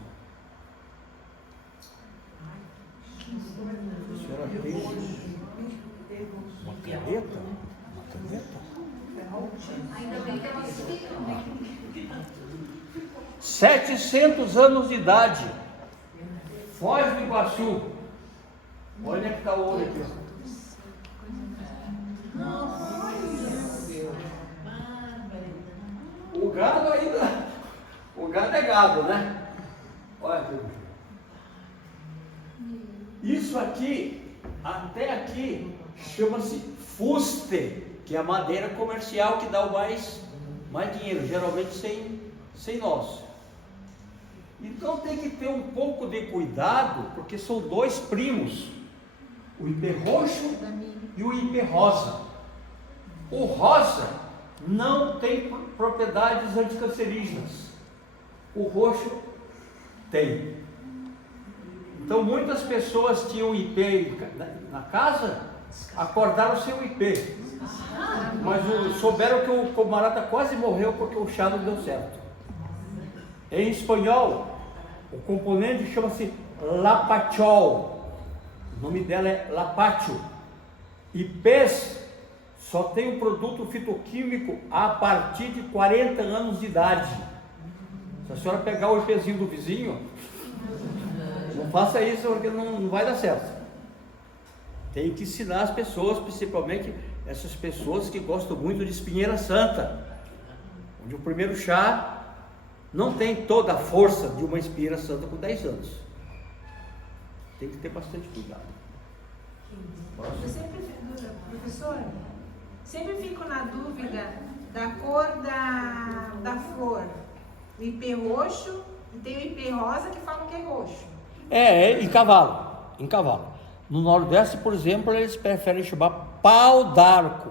A senhora tem uma caneta? Uma caneta? Ainda bem que elas ficam, né? 700 anos de idade. Foz do Iguaçu. Olha onde é que está o ouro aqui. O gado ainda. O gado é gado, né? Olha. Isso aqui, até aqui, chama-se fuste, que é a madeira comercial que dá o mais dinheiro, geralmente sem nós. Então tem que ter um pouco de cuidado, porque são 2 primos, o ipê roxo e o ipê rosa. O rosa não tem propriedades anticancerígenas, o roxo tem. Então muitas pessoas tinham ipê na casa, acordaram sem o ipê, mas souberam que o camarada quase morreu porque o chá não deu certo. Em espanhol, o componente chama-se lapachol, o nome dela é lapacho. Ipês só tem um produto fitoquímico a partir de 40 anos de idade. a senhora pegar o IPzinho do vizinho, não faça isso porque não vai dar certo. Tem que ensinar as pessoas, principalmente essas pessoas que gostam muito de espinheira santa, onde o primeiro chá não tem toda a força de uma espinheira santa com 10 anos. Tem que ter bastante cuidado. Eu professor, sempre fico na dúvida da cor da flor. O ipê roxo e tem o ipê rosa que falam que é roxo. Em cavalo. No Nordeste, por exemplo, eles preferem chamar pau d'arco.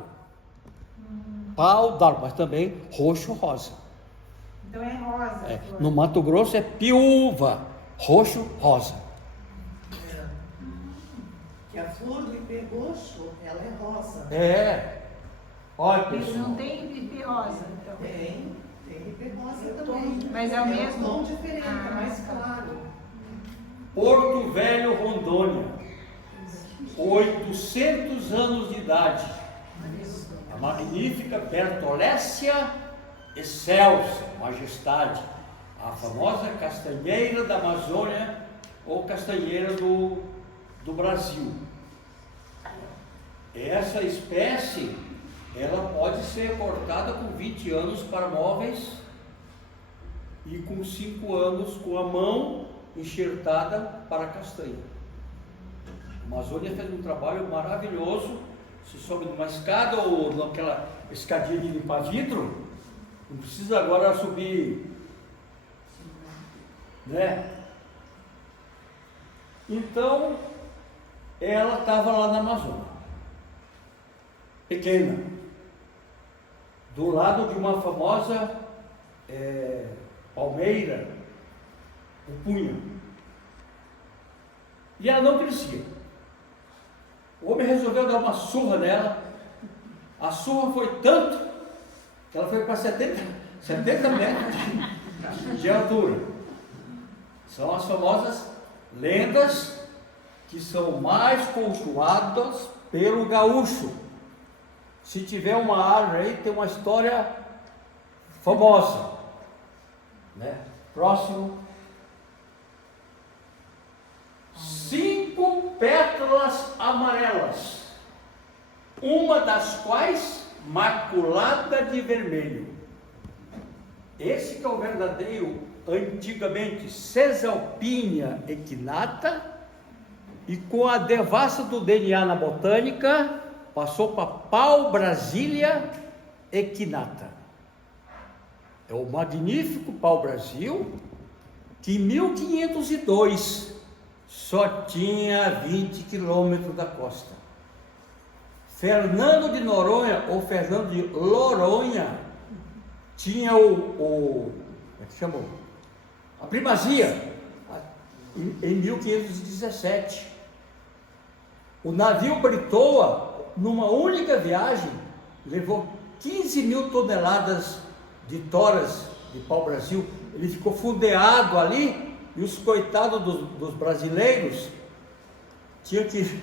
Pau d'arco, mas também roxo-rosa. Então é rosa. A flor. No Mato Grosso é piúva, roxo-rosa. Que a flor do ipê roxo, ela é rosa. Olha, Eles pessoal. não tem ipê rosa. Então. Tem ipê rosa também. Mas é o mesmo? É um tom diferente, é mais claro. Porto Velho, Rondônia, 800 anos de idade. A magnífica Bertolécia excelsa, majestade, a famosa castanheira da Amazônia ou castanheira do Brasil. Essa espécie, ela pode ser cortada com 20 anos para móveis e com 5 anos com a mão enxertada para castanha. A Amazônia fez um trabalho maravilhoso. Se sobe numa escada ou naquela escadinha de limpar vidro, não precisa agora subir, né? Então, ela estava lá na Amazônia, pequena, do lado de uma famosa palmeira, o punha, e ela não crescia. O homem resolveu dar uma surra nela. A surra foi tanto que ela foi para 70 metros de altura. São as famosas lendas que são mais cultuadas pelo gaúcho. Se tiver uma árvore aí, tem uma história famosa, né? Próximo. 5 pétalas amarelas, uma das quais maculada de vermelho. Esse que é o verdadeiro, antigamente, Caesalpinia equinata, e com a devassa do DNA na botânica, passou para Pau Brasilia equinata. É o magnífico Pau Brasil, que em 1502 só tinha 20 quilômetros da costa. Fernando de Noronha, ou Fernando de Loronha, tinha como é que chamou? A primazia, em 1517. O navio Britoa, numa única viagem, levou 15 mil toneladas de toras de pau-brasil. Ele ficou fundeado ali, e os coitados dos brasileiros tinham que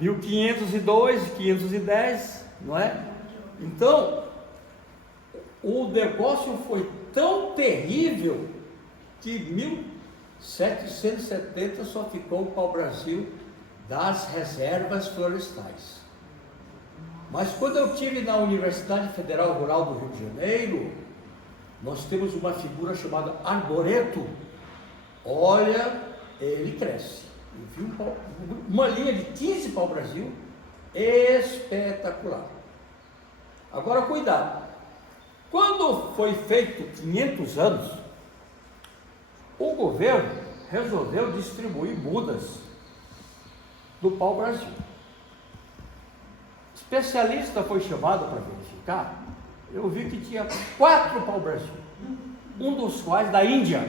1502, 510, não é? Então, o negócio foi tão terrível que 1770 só ficou o pau-brasil das reservas florestais. Mas quando eu estive na Universidade Federal Rural do Rio de Janeiro, nós temos uma figura chamada arboreto. Olha, ele cresce. Eu vi uma linha de 15 pau-brasil, espetacular. Agora, cuidado. Quando foi feito 500 anos, o governo resolveu distribuir mudas do pau-brasil. Especialista foi chamado para verificar. Eu vi que tinha 4 pau-brasil, um dos quais da Índia,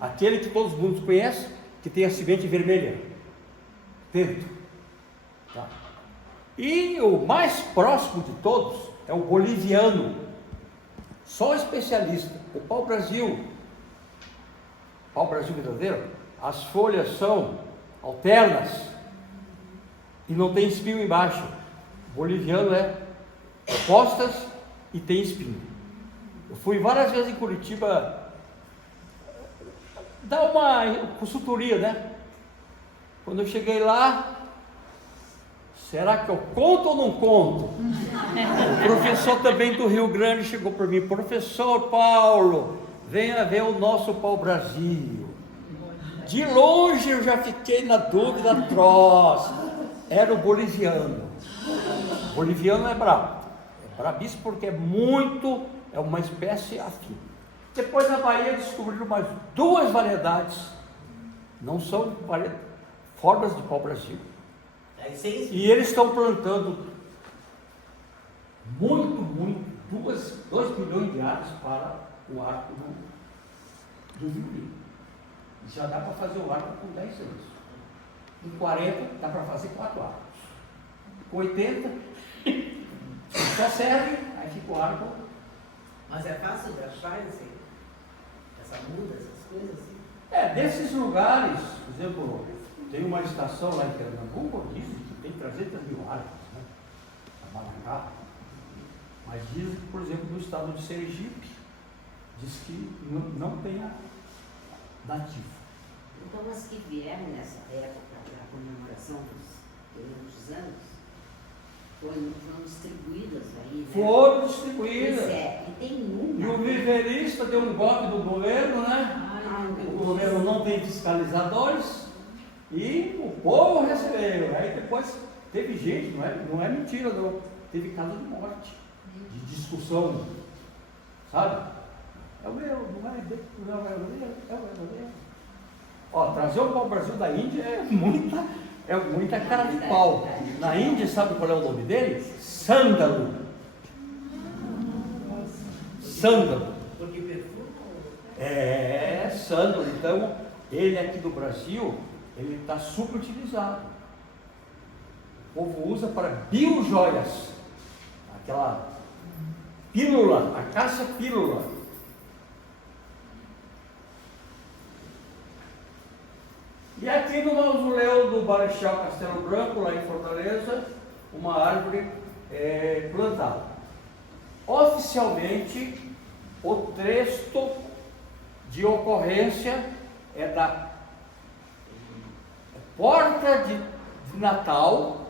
aquele que todos mundo conhece, que tem a semente vermelha dentro, tá? E o mais próximo de todos é o boliviano, só especialista. O pau-brasil verdadeiro, as folhas são alternas e não tem espinho embaixo. O boliviano é postas e tem espinho. Eu fui várias vezes em Curitiba dar uma consultoria, né? Quando eu cheguei lá, será que eu conto ou não conto? O professor também do Rio Grande chegou para mim, professor Paulo, venha ver o nosso pau-brasil. De longe eu já fiquei na dúvida atroz. Era o boliviano. O boliviano é brabo. É brabíssimo porque é uma espécie afim. Depois na Bahia descobriram mais 2 variedades. Não são formas de pau-brasil. E eles estão plantando muito, 2 milhões de árvores para o arco do violino. Já dá para fazer o arco com 10 anos. Com 40 dá para fazer 4 arcos. Com 80 só serve, aí fica o arco. Mas é fácil de achar essa muda, essas coisas assim? Desses lugares, por exemplo, tem uma estação lá em Pernambuco, dizem que tem 300 mil árvores, né? A Maracá. Mas dizem que, por exemplo, no estado de Sergipe, diz que não tem nativo. Então, as que vieram nessa época da comemoração dos 200 anos, foram distribuídas aí, né? Foram distribuídas. Pois é, e tem uma. E o viverista deu um golpe no governo, né? O governo não tem fiscalizadores e o povo recebeu. Aí depois teve gente, não é mentira não, teve caso de morte, de discussão, sabe? É o meu, não é o verdadeiro, é o verdadeiro. Ó, trazer o pau-brasil da Índia é muita cara de pau. Na Índia, sabe qual é o nome dele? Sândalo. Sândalo. Porque perfuma? É, sândalo. Então, ele aqui do Brasil, ele está subutilizado. O povo usa para biojoias. Aquela pílula, a caça pílula. E aqui no mausoléu do Marechal Castelo Branco, lá em Fortaleza, uma árvore plantada. Oficialmente, o texto de ocorrência é da porta de Natal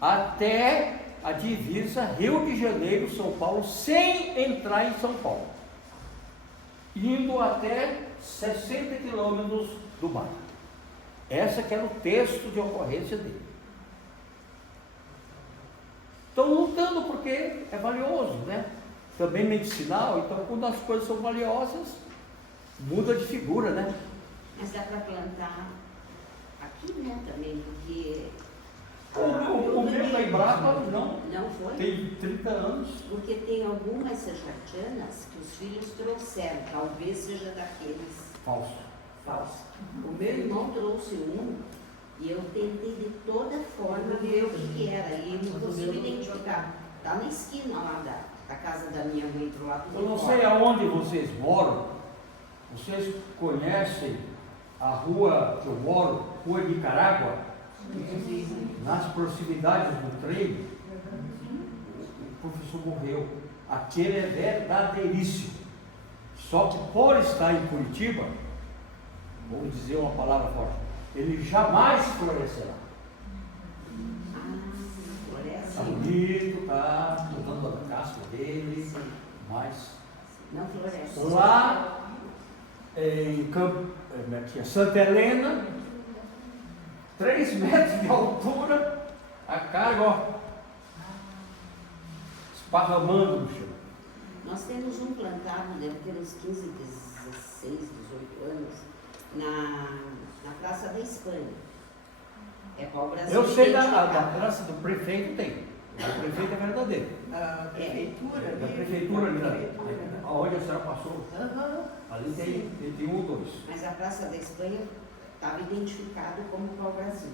até a divisa Rio de Janeiro, São Paulo, sem entrar em São Paulo, indo até 60 quilômetros do mar. Essa que era o texto de ocorrência dele. Estão lutando porque é valioso, né? Também medicinal, então quando as coisas são valiosas, muda de figura, né? Mas dá para plantar aqui, né, também, porque... O meu da Embrapa não foi? Tem 30 anos. Porque tem algumas serratianas que os filhos trouxeram, talvez seja daqueles Falso. O meu irmão trouxe um e eu tentei de toda forma ver o que era e não consigo identificar. Está na esquina lá da casa da minha mãe, do lado do Eu não sei aonde vocês moram. Vocês conhecem a rua que eu moro, Rua de Nicarágua? Nas proximidades do trem, o professor morreu. Aquele é verdadeiríssimo. Só que por estar em Curitiba, vamos dizer uma palavra forte, ele jamais florescerá. Está bonito, está mudando a casca dele, mas não floresce. Lá em Santa Helena, 3 metros de altura, a carga, ó, esparramando no chão. Nós temos um plantado, deve ter uns 15, 16, 18 anos, na Praça da Espanha. É pau-brasil. Eu sei da praça do prefeito tem. O prefeito é verdadeiro. Da prefeitura? Da prefeitura ali, aonde a senhora passou. Ali tem 1 ou 2. Mas a Praça da Espanha estava identificado como pau-brasil.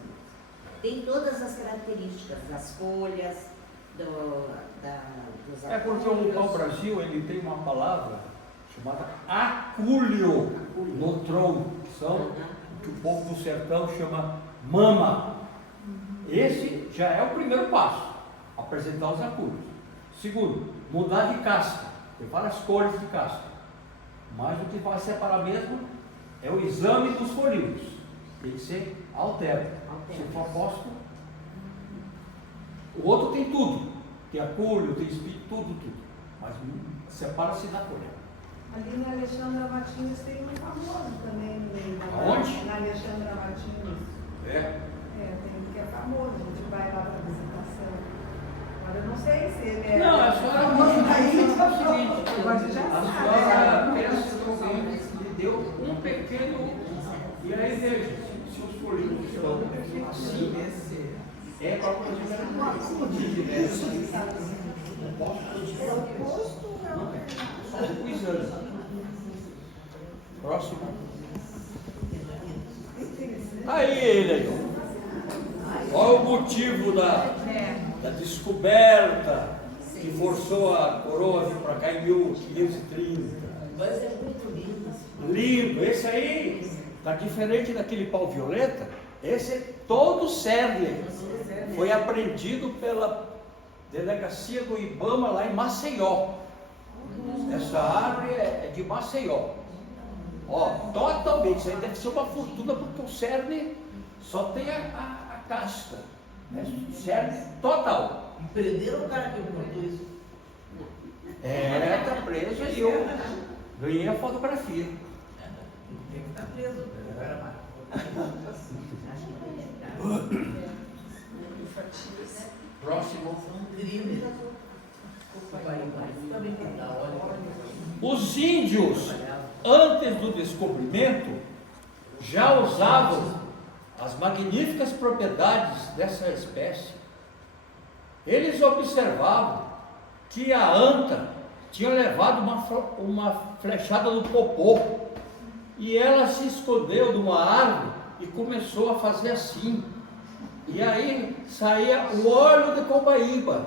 Tem todas as características das folhas, dos É porque o pau-brasil ele tem uma palavra chamada acúlio no tronco, que são que o povo do sertão chama mama. Esse já é o primeiro passo, apresentar os acúlios. Segundo, mudar de casca. Tem várias cores de casca. Mas o que vai separar mesmo é o exame dos folíolos. Tem que ser alterno. Se for posto, o outro tem tudo. Tem acúlio, tem espírito, tudo. Mas separa-se da folha. Ali na Alexandra Martins tem um famoso também no meio da Aonde? Na Alexandra Martins. É. Tem um que é famoso, a gente vai lá para visitação. Agora eu não sei se ele é. Não, a senhora famoso daí. é o seguinte, Agora você já a sabe. senhora pensa que alguém lhe deu um pequeno. E aí veja, se os folíolos estão assim, é para fazer uma diversa. Só o exame. Próximo. Aí ele aí, ó. Qual o motivo da descoberta que forçou a coroa a vir para cá em 1530? Mas é muito lindo. Lindo, esse aí está diferente daquele pau violeta. Esse é todo cerne. Foi apreendido pela delegacia do Ibama lá em Maceió. Essa árvore é de Maceió. Ó, totalmente, isso aí deve ser uma fortuna, porque o cerne só tem a casca. É cerne total. E prenderam o cara que botou isso. Tá preso e eu ganhei a fotografia. Tem que estar preso. Próximo. Crime. Os índios, antes do descobrimento, já usavam as magníficas propriedades dessa espécie. Eles observavam que a anta tinha levado uma flechada no popô e ela se escondeu de uma árvore e começou a fazer assim. E aí saía o óleo de copaíba.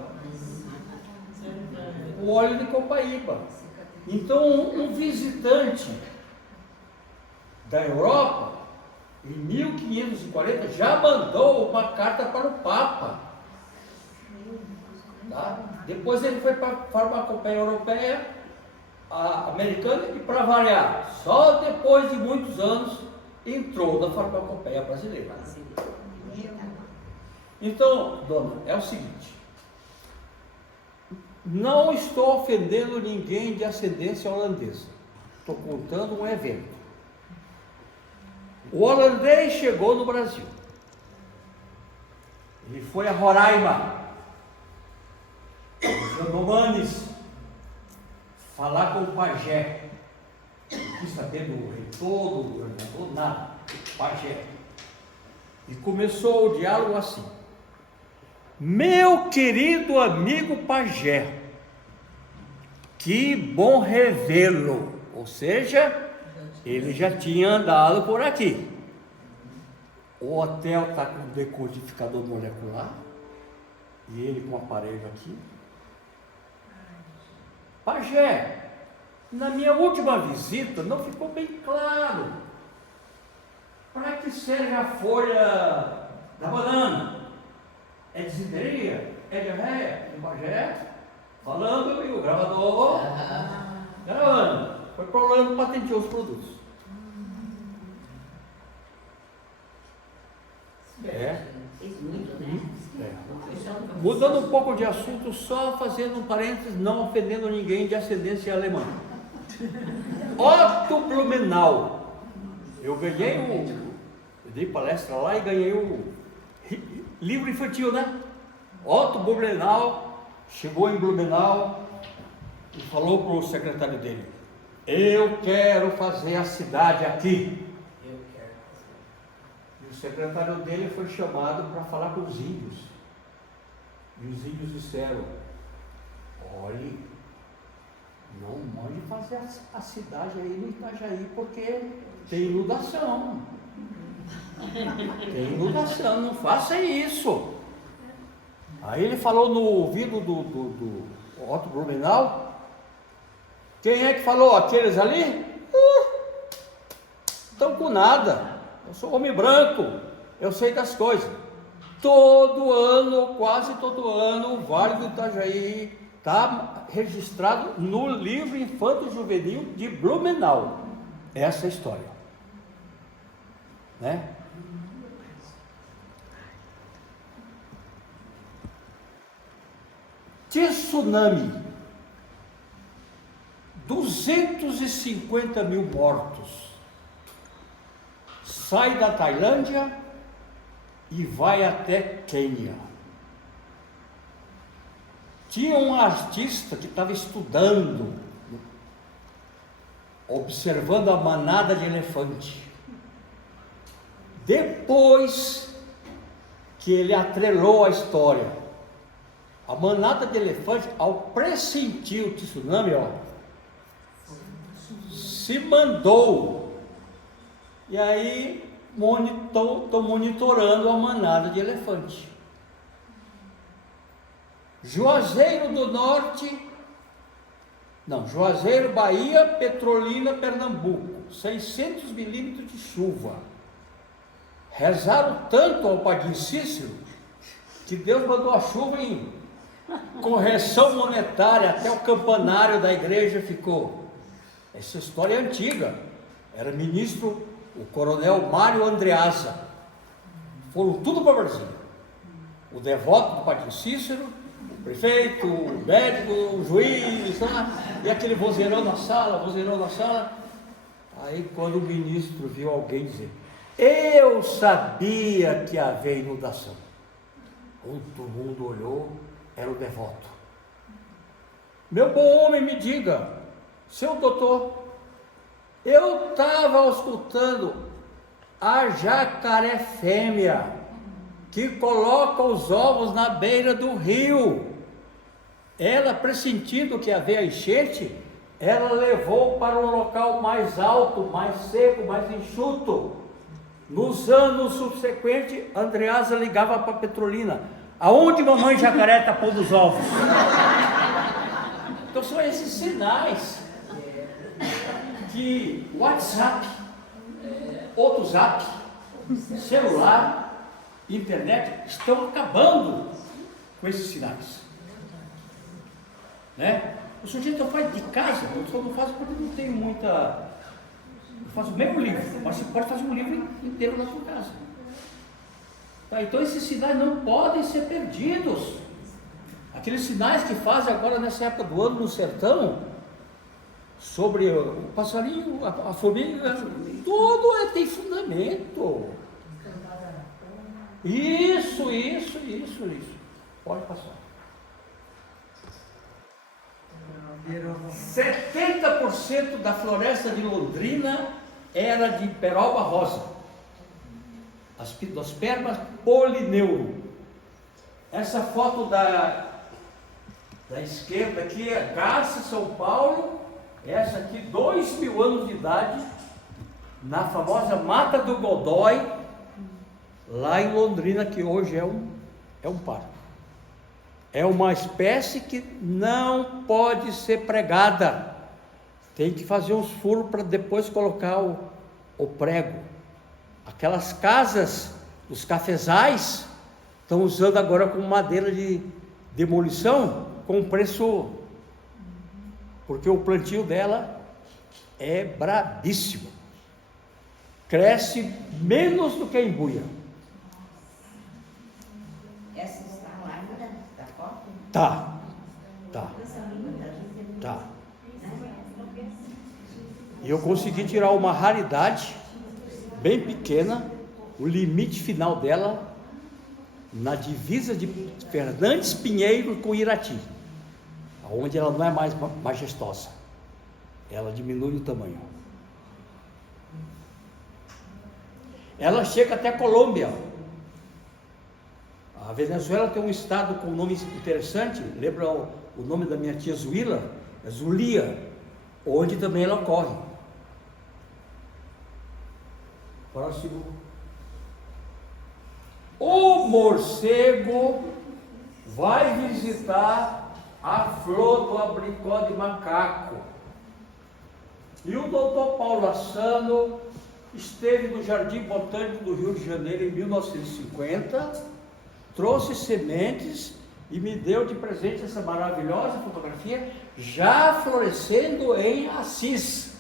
O óleo de copaíba. Então um visitante da Europa, em 1540, já mandou uma carta para o Papa. Tá? Depois ele foi para a farmacopeia europeia, a americana, e para variar, só depois de muitos anos entrou na farmacopeia brasileira. Então, dona, é o seguinte: não estou ofendendo ninguém de ascendência holandesa, estou contando um evento. O holandês chegou no Brasil, ele foi a Roraima, os Yanomamis, falar com o pajé, não quis saber do reitor, do governador, nada, pajé, e começou o diálogo assim: meu querido amigo pajé, que bom revê-lo. Ou seja, ele já tinha andado por aqui. O hotel está com decodificador molecular e ele com o aparelho aqui. Pajé, na minha última visita não ficou bem claro para que serve a folha da banana. É desinteria? É diarreia? O Pajé falando e o gravador gravando. Foi para Holanda, patenteou os produtos. Fez muito, né? Mudando um pouco de assunto, só fazendo um parênteses, não ofendendo ninguém de ascendência alemã. Otto Blumenau. Eu dei palestra lá e ganhei o livro infantil, né? Otto Blumenau chegou em Blumenau e falou para o secretário dele: eu quero fazer a cidade aqui. E o secretário dele foi chamado para falar com os índios. E os índios disseram: olhe, não mande fazer a cidade aí no Itajaí, porque tem inundação. Tem inundação, não faça isso. Aí ele falou no ouvido do Otto Blumenau: quem é que falou? Aqueles ali? Estão com nada. Eu sou homem branco, eu sei das coisas. Todo ano, quase todo ano, o Vale do Itajaí Está registrado no livro Infanto-Juvenil de Blumenau, essa história, né? Tsunami, 250 mil mortos, sai da Tailândia e vai até Quênia. Tinha um artista que estava estudando, observando a manada de elefante. Depois que ele atrelou a história, a manada de elefante, ao pressentir o tsunami, se mandou. E aí estão monitorando a manada de elefante. Juazeiro, Bahia, Petrolina, Pernambuco, 600 milímetros de chuva. Rezaram tanto ao Padre Cícero que Deus mandou a chuva em correção monetária, até o campanário da igreja ficou. Essa história é antiga. Era ministro o coronel Mário Andreasa. Foram tudo para Brasília. O devoto do Padre Cícero, o prefeito, o médico, o juiz, e aquele vozeirão na sala. Aí quando o ministro viu alguém dizer: eu sabia que havia inundação. Todo mundo olhou, era o devoto. Meu bom homem, me diga, seu doutor, eu estava escutando a jacaré fêmea que coloca os ovos na beira do rio. Ela, pressentindo que havia enchente, ela levou para um local mais alto, mais seco, mais enxuto. Nos anos subsequentes, Andreasa ligava para Petrolina: aonde mamãe jacaré está pondo os ovos? Então são esses sinais que WhatsApp, outro Zap, celular, internet estão acabando com esses sinais, né? O sujeito faz de casa, eu só não faço porque não tem muita. Eu faço o mesmo livro, mas você pode fazer um livro inteiro na sua casa. Tá, então esses sinais não podem ser perdidos. Aqueles sinais que fazem agora nessa época do ano no sertão, sobre o passarinho, a formiga, tudo tem fundamento. Isso. Pode passar. 70% da floresta de Londrina era de peroba rosa, as Pidospermas polineuro. Essa foto da esquerda aqui é Garça, São Paulo. Essa aqui, 2000 anos de idade, na famosa Mata do Godói, lá em Londrina, que hoje é um parque. É uma espécie que não pode ser pregada. Tem que fazer uns furos para depois colocar o prego. Aquelas casas, os cafezais, estão usando agora como madeira de demolição, com preço, porque o plantio dela é brabíssimo. Cresce menos do que a embuia. Essa está lá ainda, da foto? Tá. E eu consegui tirar uma raridade bem pequena, o limite final dela, na divisa de Fernandes Pinheiro com Irati, onde ela não é mais majestosa, ela diminui o tamanho. Ela chega até a Colômbia. A Venezuela tem um estado com um nome interessante, lembra o nome da minha tia Zuila? É Zulia, onde também ela ocorre. Próximo. O morcego vai visitar a flor do abricó de macaco. E o doutor Paulo Assano esteve no Jardim Botânico do Rio de Janeiro em 1950, trouxe sementes e me deu de presente essa maravilhosa fotografia, já florescendo em Assis,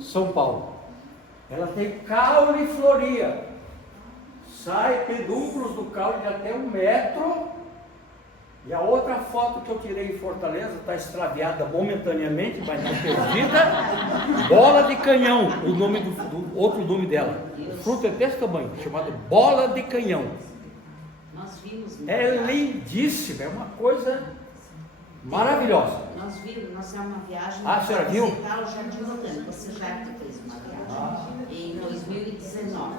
São Paulo. Ela tem caule e floria, sai pedúnculos do caule de até 1 metro. E a outra foto que eu tirei em Fortaleza, está extraviada momentaneamente, mas não perdida, bola de canhão, o nome do outro nome dela. O fruto é desse tamanho, chamado bola de canhão. Nós vimos. É lindíssima, é uma coisa maravilhosa. Nós vimos, nós fizemos uma viagem Ah, a senhora viu? visitar o Jardim Botânico. Você já fez uma viagem em 2019.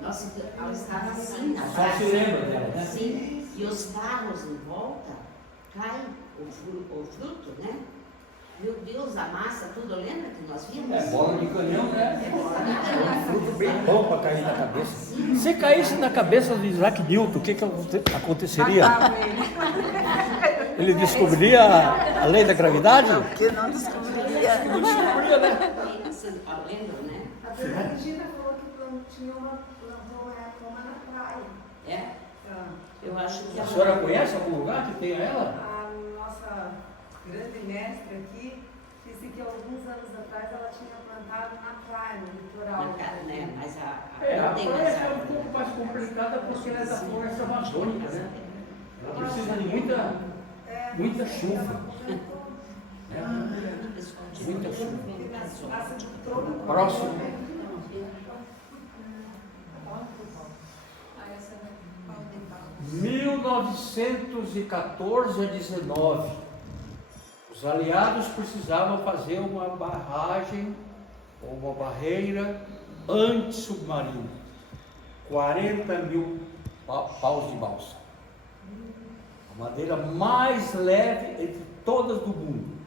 Nossa, ela estava assim na Só praça. se lembra dela, né? Sim, e os carros em volta caem o fruto, né? Meu Deus, a massa, tudo, lembra que nós vimos? É bola de canhão, né? É bola de É um canhão. fruto bem bom para cair na cabeça. Se caísse na cabeça do Isaac Newton, o que aconteceria? Ele descobriria a lei da gravidade? Que não descobriria. Não descobriria, né? Você lembra, né? A dona Regina falou que plantou uma na praia. É? Eu acho que A senhora conhece algum lugar que tenha ela? A nossa grande mestra aqui disse que alguns anos atrás ela tinha plantado na praia, no litoral. né? Mas A não tem praia mais é um árvore. pouco mais complicada porque ela é da floresta amazônica, né? Ela precisa de muita chuva. Né? Muita chuva. Próximo. Ah, essa é 1914 a 19, os aliados precisavam fazer uma barragem ou uma barreira anti-submarina, 40 mil paus de balsa, a madeira mais leve entre todas do mundo.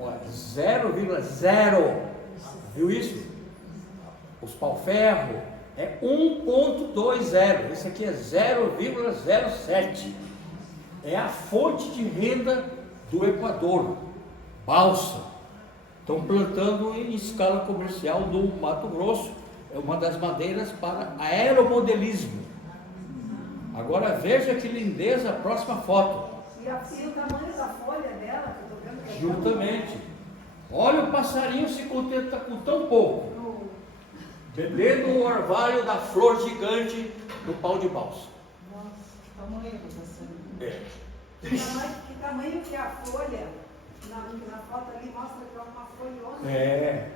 Olha, 0,0, viu isso? Os pau-ferro é 1,20, esse aqui é 0,07. É a fonte de renda do Equador, balsa. Estão plantando em escala comercial no Mato Grosso, é uma das madeiras para aeromodelismo. Agora veja que lindeza a próxima foto. E o tamanho da folha dela, que eu estou vendo que é Juntamente. Olha o passarinho se contenta com tão pouco, bebendo o orvalho da flor gigante do pau de balsa. Nossa, que tamanho do passarinho. É. Que tamanho que é a folha, na foto ali mostra que é uma folhona. É.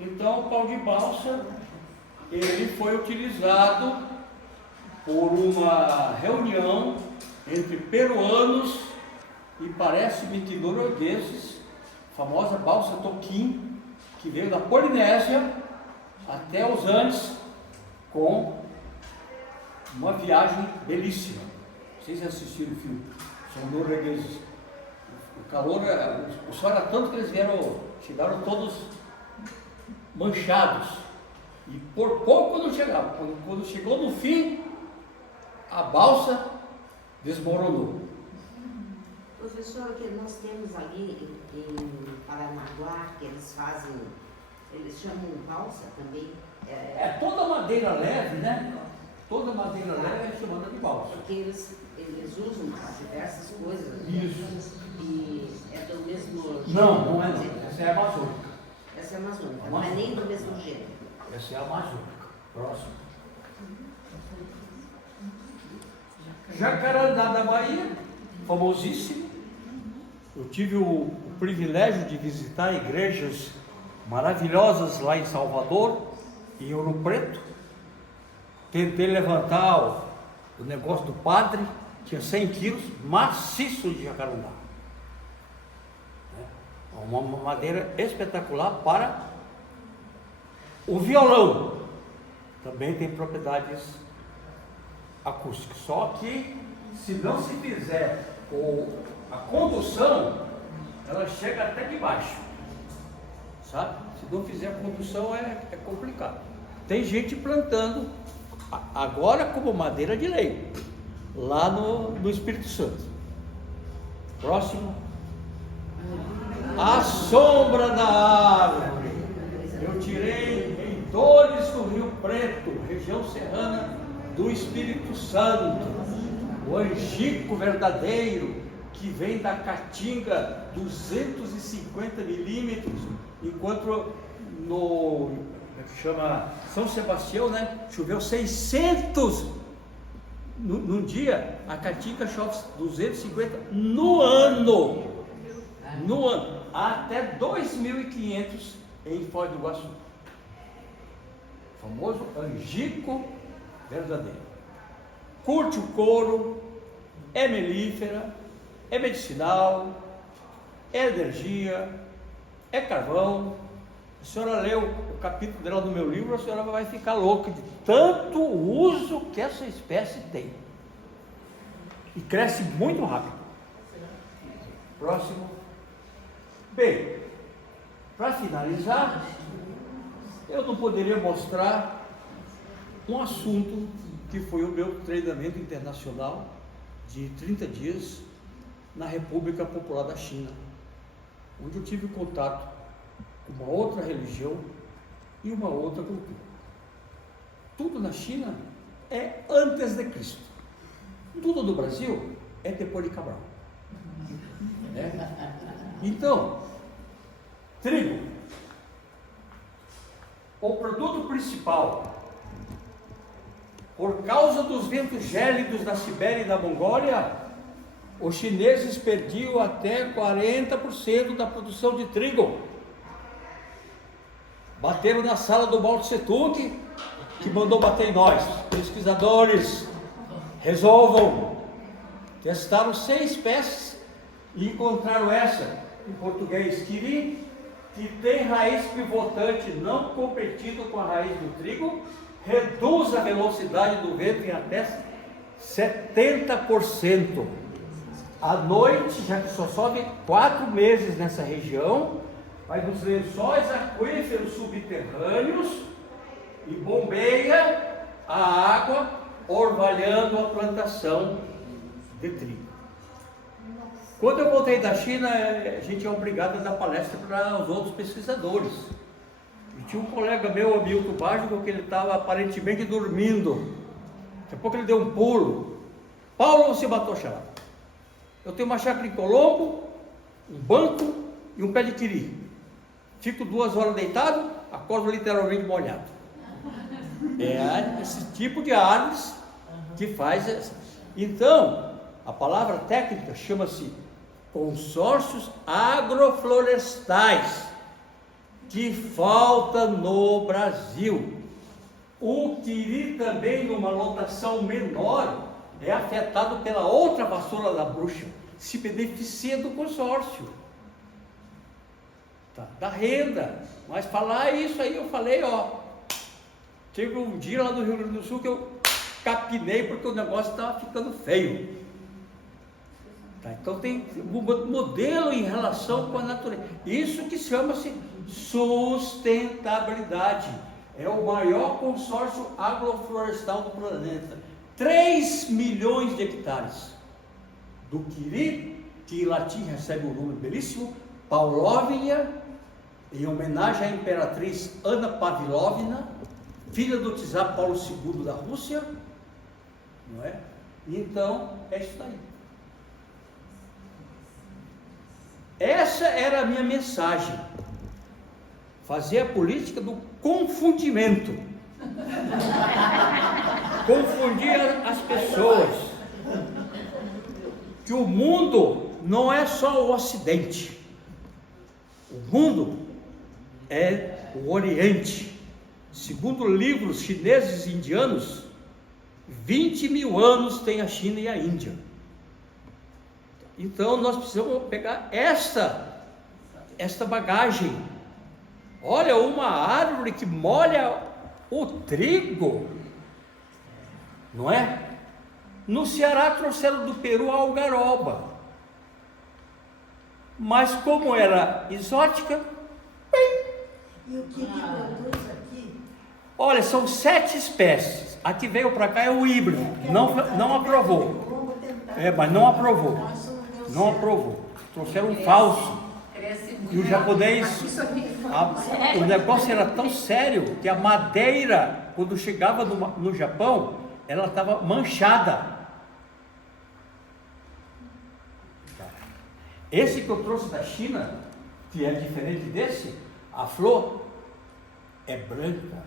Então o pau de balsa, ele foi utilizado por uma reunião entre peruanos e parece-me que noruegueses, a famosa balsa Toquim, que veio da Polinésia até os Andes com uma viagem belíssima. Vocês assistiram o filme? São noruegueses. O calor, o sol era tanto que eles chegaram todos manchados. E por pouco não chegavam. Quando chegou no fim, a balsa desmoronou. Professor, o que nós temos ali em Paranaguá, que eles fazem, eles chamam balsa também. É toda madeira leve, né? Toda madeira leve é chamada de balsa. Porque eles usam para diversas coisas. Isso. E é do mesmo Não é não. Essa é a amazônica. Essa é a amazônica, não é nem do mesmo gênero. Essa é a amazônica. Próximo. Jacarandá da Bahia, famosíssimo. Eu tive o privilégio de visitar igrejas maravilhosas lá em Salvador, em Ouro Preto. Tentei levantar o negócio do padre, tinha 100 quilos, maciço de jacarandá. Uma madeira espetacular para o violão. Também tem propriedades acústicas. Só que se não se fizer a condução, ela chega até de baixo. Sabe? Se não fizer a condução é complicado. Tem gente plantando agora como madeira de lei, lá no Espírito Santo. Próximo. A sombra da árvore. Eu tirei em Dores do Rio Preto, região serrana do Espírito Santo. o angico verdadeiro, que vem da caatinga 250 milímetros, enquanto no chama São Sebastião, né, choveu 600 num dia. A caatinga chove 250 no ano, até 2.500 em Foz do Iguaçu. O famoso angico verdadeiro. Curte o couro, é melífera, é medicinal, é energia, é carvão. A senhora leu o capítulo dela no meu livro, a senhora vai ficar louca de tanto uso que essa espécie tem. E cresce muito rápido. Próximo. Bem, para finalizar, eu não poderia mostrar um assunto que foi o meu treinamento internacional de 30 dias na República Popular da China, onde eu tive contato com uma outra religião e uma outra cultura. Tudo na China é antes de Cristo. Tudo no Brasil é depois de Cabral. Então, trigo, o produto principal, por causa dos ventos gélidos da Sibéria e da Mongólia, os chineses perdiam até 40% da produção de trigo. Bateram na sala do Mao Tse Tung, que mandou bater em nós. Pesquisadores, resolvam. Testaram 6 espécies e encontraram essa, em português, quiri, que tem raiz pivotante não competindo com a raiz do trigo, reduz a velocidade do vento em até 70%. À noite, já que só sobe 4 meses nessa região, vai nos lençóis aquíferos subterrâneos e bombeia a água, orvalhando a plantação de trigo. Quando eu voltei da China, a gente é obrigado a dar palestra para os outros pesquisadores. E tinha um colega meu, Hamilton Bágico, que ele estava aparentemente dormindo. Daqui a pouco ele deu um pulo. Paulo, você matou a charada. Eu tenho uma chácara em Colombo, um banco e um pé de quiri. Fico 2 horas deitado, acordo literalmente molhado. É esse tipo de árvores que faz essa. Então, a palavra técnica chama-se consórcios agroflorestais, que falta no Brasil. O quiri também, numa lotação menor, é afetado pela outra vassoura da bruxa, se beneficia do consórcio, da renda. Mas falar isso aí, eu falei, teve um dia lá no Rio Grande do Sul que eu capinei porque o negócio estava ficando feio. Então tem um modelo em relação com a natureza. Isso que chama-se sustentabilidade. É o maior consórcio agroflorestal do planeta. 3 milhões de hectares do quiri, que em latim recebe um nome belíssimo, Pavlovia, em homenagem à imperatriz Ana Pavlovna, filha do czar Paulo II da Rússia, não é? Então, é isso daí. Essa era a minha mensagem. Fazer a política do confundimento. Confundir as pessoas. Que o mundo não é só o Ocidente. O mundo é o Oriente. Segundo livros chineses e indianos, 20 mil anos tem a China e a Índia. Então nós precisamos pegar esta bagagem. Olha, uma árvore que molha o trigo, não é? No Ceará trouxeram do Peru a algaroba, mas como era exótica, E o que produz aqui? olha, são 7 espécies. A que veio para cá é o híbrido, não aprovou. Mas não aprovou. Não aprovou. Trouxeram um falso. E o japonês, o negócio era tão sério que a madeira, quando chegava no Japão, ela estava manchada. Esse que eu trouxe da China, que é diferente desse, a flor é branca.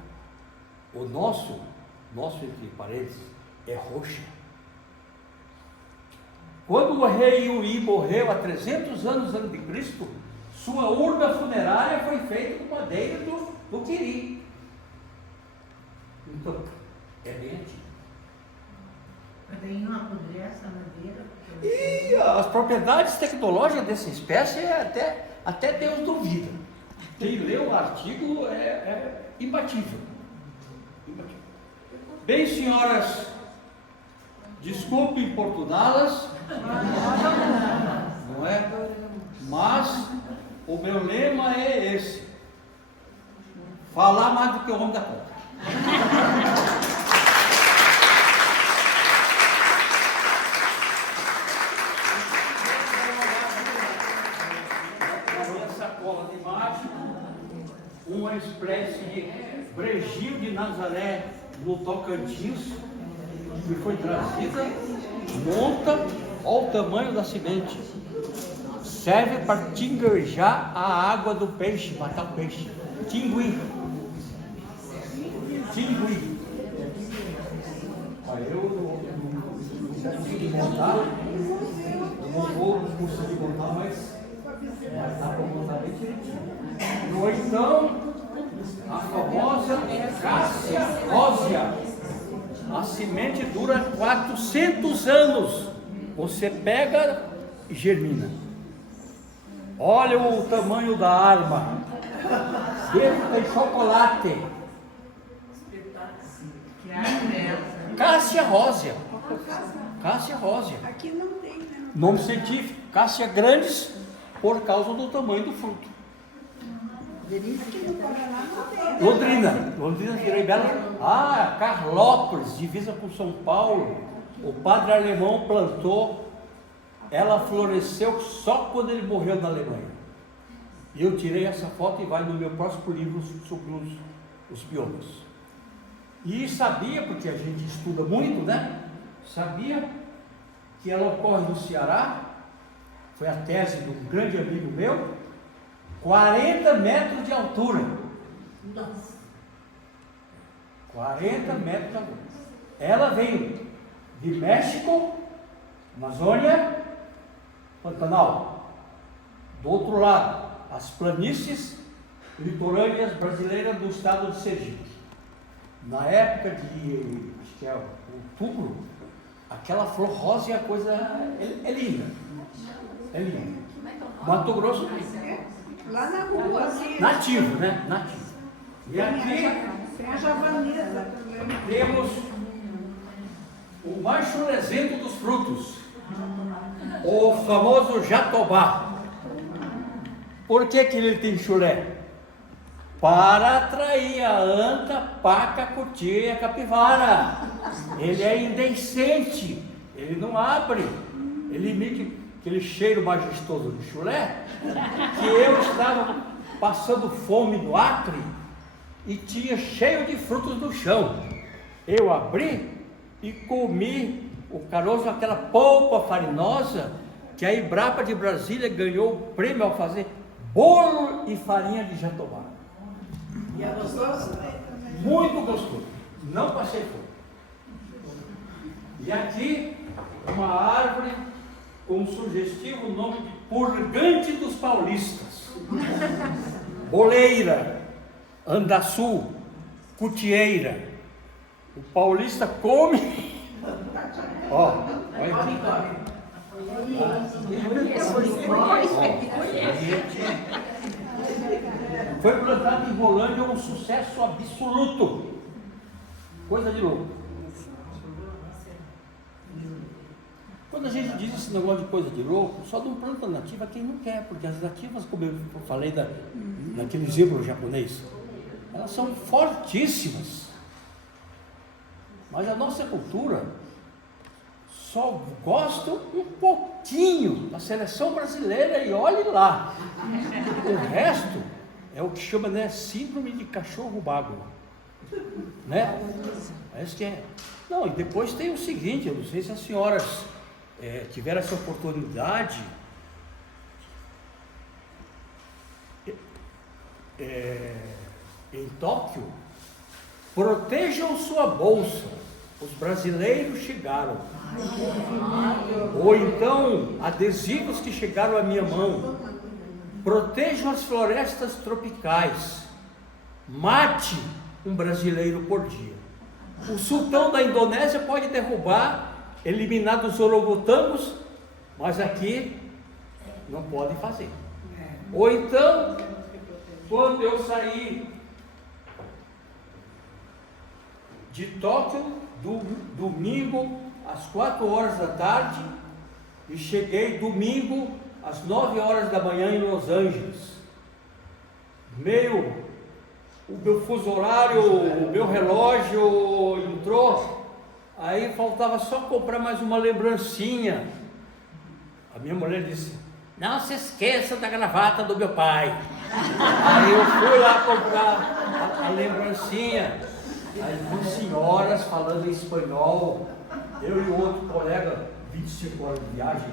O nosso entre parênteses, é roxa. Quando o rei Yuri morreu há 300 anos antes de Cristo, sua urna funerária foi feita com madeira do quiri. Então, é bem antigo. Mas daí não apodrece a madeira? E as propriedades tecnológicas dessa espécie até Deus duvida. Quem lê o artigo é imbatível. Bem, senhoras, desculpe importuná-las, não é? Mas o meu lema é esse: falar mais do que o homem da conta. Sacola de macho, uma espécie de brejinho de Nazaré no Tocantins, que foi trazida, monta, olha o tamanho da semente, serve para tinguejar a água do peixe, matar o peixe, tingui. Aí eu não consegui montar, eu não vou conseguir montar, mas dá para montar bem direitinho. Ou então, a famosa Cássia rósea. A semente dura 400 anos. Você pega e germina. Olha o tamanho da arma. Dentro tem chocolate. Cássia rósea. Cássia rósea. Aqui não tem, né? Nome científico, Cássia grandes, por causa do tamanho do fruto. Aqui no Paraná não tem. Londrina, Virei Bela. Carlópolis, divisa com São Paulo. O padre alemão plantou, ela floresceu só quando ele morreu na Alemanha. E eu tirei essa foto e vai no meu próximo livro sobre os biomas. E sabia, porque a gente estuda muito, né? Sabia que ela ocorre no Ceará, foi a tese de um grande amigo meu, 40 metros de altura. Nossa. 40 metros de altura. Ela veio de México, Amazônia, Pantanal. Do outro lado, as planícies litorâneas brasileiras do estado de Sergipe. Na época de, acho que é outubro, aquela flor rosa e a coisa é linda. É linda. Mato Grosso, Lá na rua, assim. nativo, né? Nativo. E aqui Tem a javanesa também. temos o mais chulezento dos frutos, o famoso jatobá. Por que ele tem chulé? Para atrair a anta, paca, cutia e a capivara. Ele é indecente, ele não abre, ele emite aquele cheiro majestoso de chulé, que eu estava passando fome no Acre e tinha cheio de frutos no chão. Eu abri e comi o caroço, aquela polpa farinosa que a Embrapa de Brasília ganhou o prêmio ao fazer bolo e farinha de jatobá. E é gostoso? Muito gostoso, não passei fome. E aqui uma árvore com o sugestivo nome de purgante dos paulistas. Boleira, andaçu, cutieira. O paulista come. Ó, olha aqui. Foi plantado em Rolândia, um sucesso absoluto. Coisa de louco. Quando a gente diz esse negócio de coisa de louco, só não planta nativa quem não quer, porque as nativas, como eu falei naquele exemplo japonês, elas são fortíssimas. Mas a nossa cultura só gosta um pouquinho da seleção brasileira e olhe lá. O resto é o que chama, né, síndrome de cachorro bago, né? Parece que é. Não, e depois tem o seguinte, eu não sei se as senhoras tiveram essa oportunidade em Tóquio, protejam sua bolsa, os brasileiros chegaram. Ou então, adesivos que chegaram à minha mão, protejam as florestas tropicais, mate um brasileiro por dia. O sultão da Indonésia pode derrubar, eliminar dos orangotangos, mas aqui não pode fazer. Ou então, quando eu saí de Tóquio, domingo às 4 horas da tarde, e cheguei domingo às 9 horas da manhã em Los Angeles. O meu fuso horário, o meu relógio entrou, aí faltava só comprar mais uma lembrancinha. A minha mulher disse: não se esqueça da gravata do meu pai. Aí eu fui lá comprar a lembrancinha. Aí duas senhoras falando em espanhol, eu e o outro colega, 25 horas de viagem,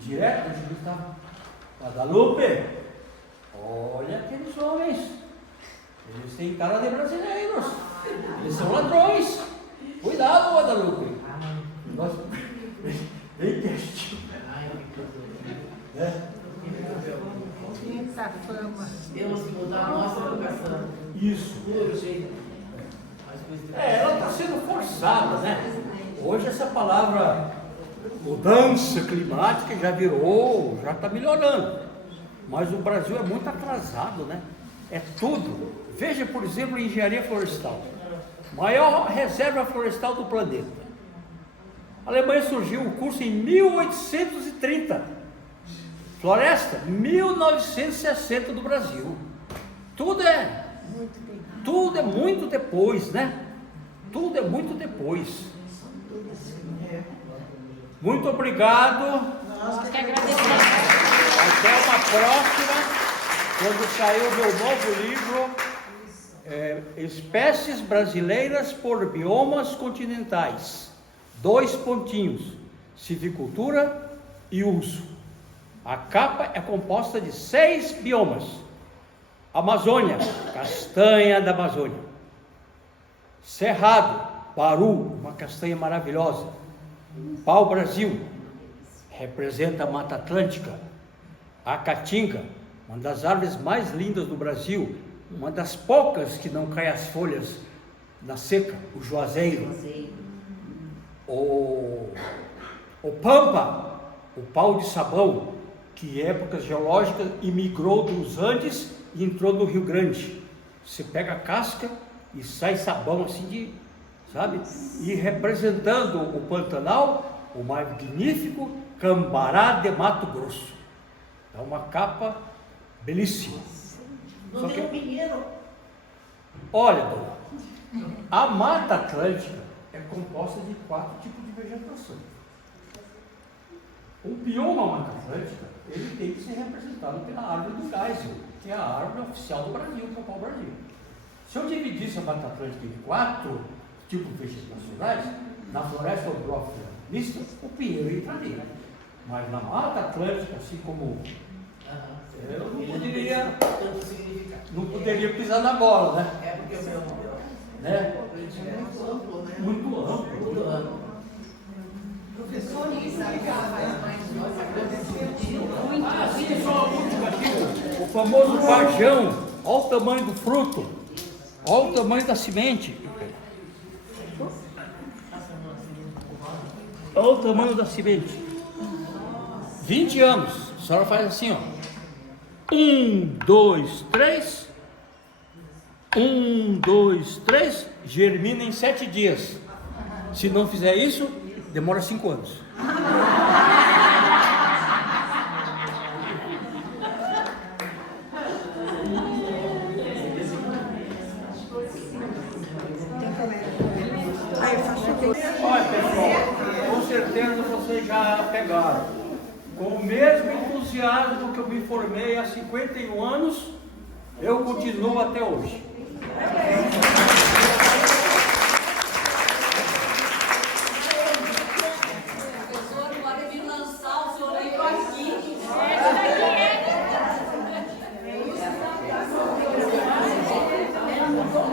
direto, a gente estava: Guadalupe, olha aqueles homens, eles têm cara de brasileiros, eles são ladrões, cuidado, Guadalupe. Nós, bem quietinho. Essa fama. Temos que mudar a nossa educação. Isso. Ela está sendo forçada, né? Hoje essa palavra mudança climática já está melhorando. Mas o Brasil é muito atrasado, né? É tudo. Veja, por exemplo, a engenharia florestal. Maior reserva florestal do planeta. A Alemanha surgiu o curso em 1830. Floresta, 1960 do Brasil. Tudo é muito depois, né? Tudo é muito depois. Muito obrigado. Nós que agradecemos. Até uma próxima, quando sair o meu novo livro, Espécies Brasileiras por Biomas Continentais. 2 pontinhos, silvicultura e uso. A capa é composta de 6 biomas. Amazônia, castanha da Amazônia. Cerrado, Baru, uma castanha maravilhosa. Pau-Brasil, representa a Mata Atlântica. A Caatinga, uma das árvores mais lindas do Brasil, uma das poucas que não cai as folhas na seca, o juazeiro. O Pampa, o pau de sabão, que em épocas geológicas imigrou dos Andes e entrou no Rio Grande. Você pega a casca e sai sabão assim sabe? E representando o Pantanal, o magnífico Cambará de Mato Grosso. É uma capa belíssima. Não tem um pinheiro. Olha, dona, a Mata Atlântica é composta de 4 tipos de vegetação. O bioma Mata Atlântica, ele tem que ser representado pela árvore do Geisel, que é a árvore oficial do Brasil, que é o pau-brasil. Se eu dividisse a Mata Atlântica em 4 tipos vegetacionais, na floresta eutrófica mista, o pinheiro entraria. Mas na Mata Atlântica, assim como eu não poderia pisar na bola, né? É porque o meu Né? Muito amplo, né? Muito amplo. muito amplo. Professor, isso aí Sim, só a última aqui, o famoso pajão. Olha o tamanho do fruto, olha o tamanho da semente. Olha o tamanho da semente. 20 anos, a senhora faz assim, ó. 1, 2, 3. 1, 2, 3. Germina em 7 dias. Se não fizer isso, demora 5 anos. Olha, pessoal, com certeza vocês já pegaram. Com o mesmo entusiasmo que eu me formei há 51 anos, eu continuo até hoje.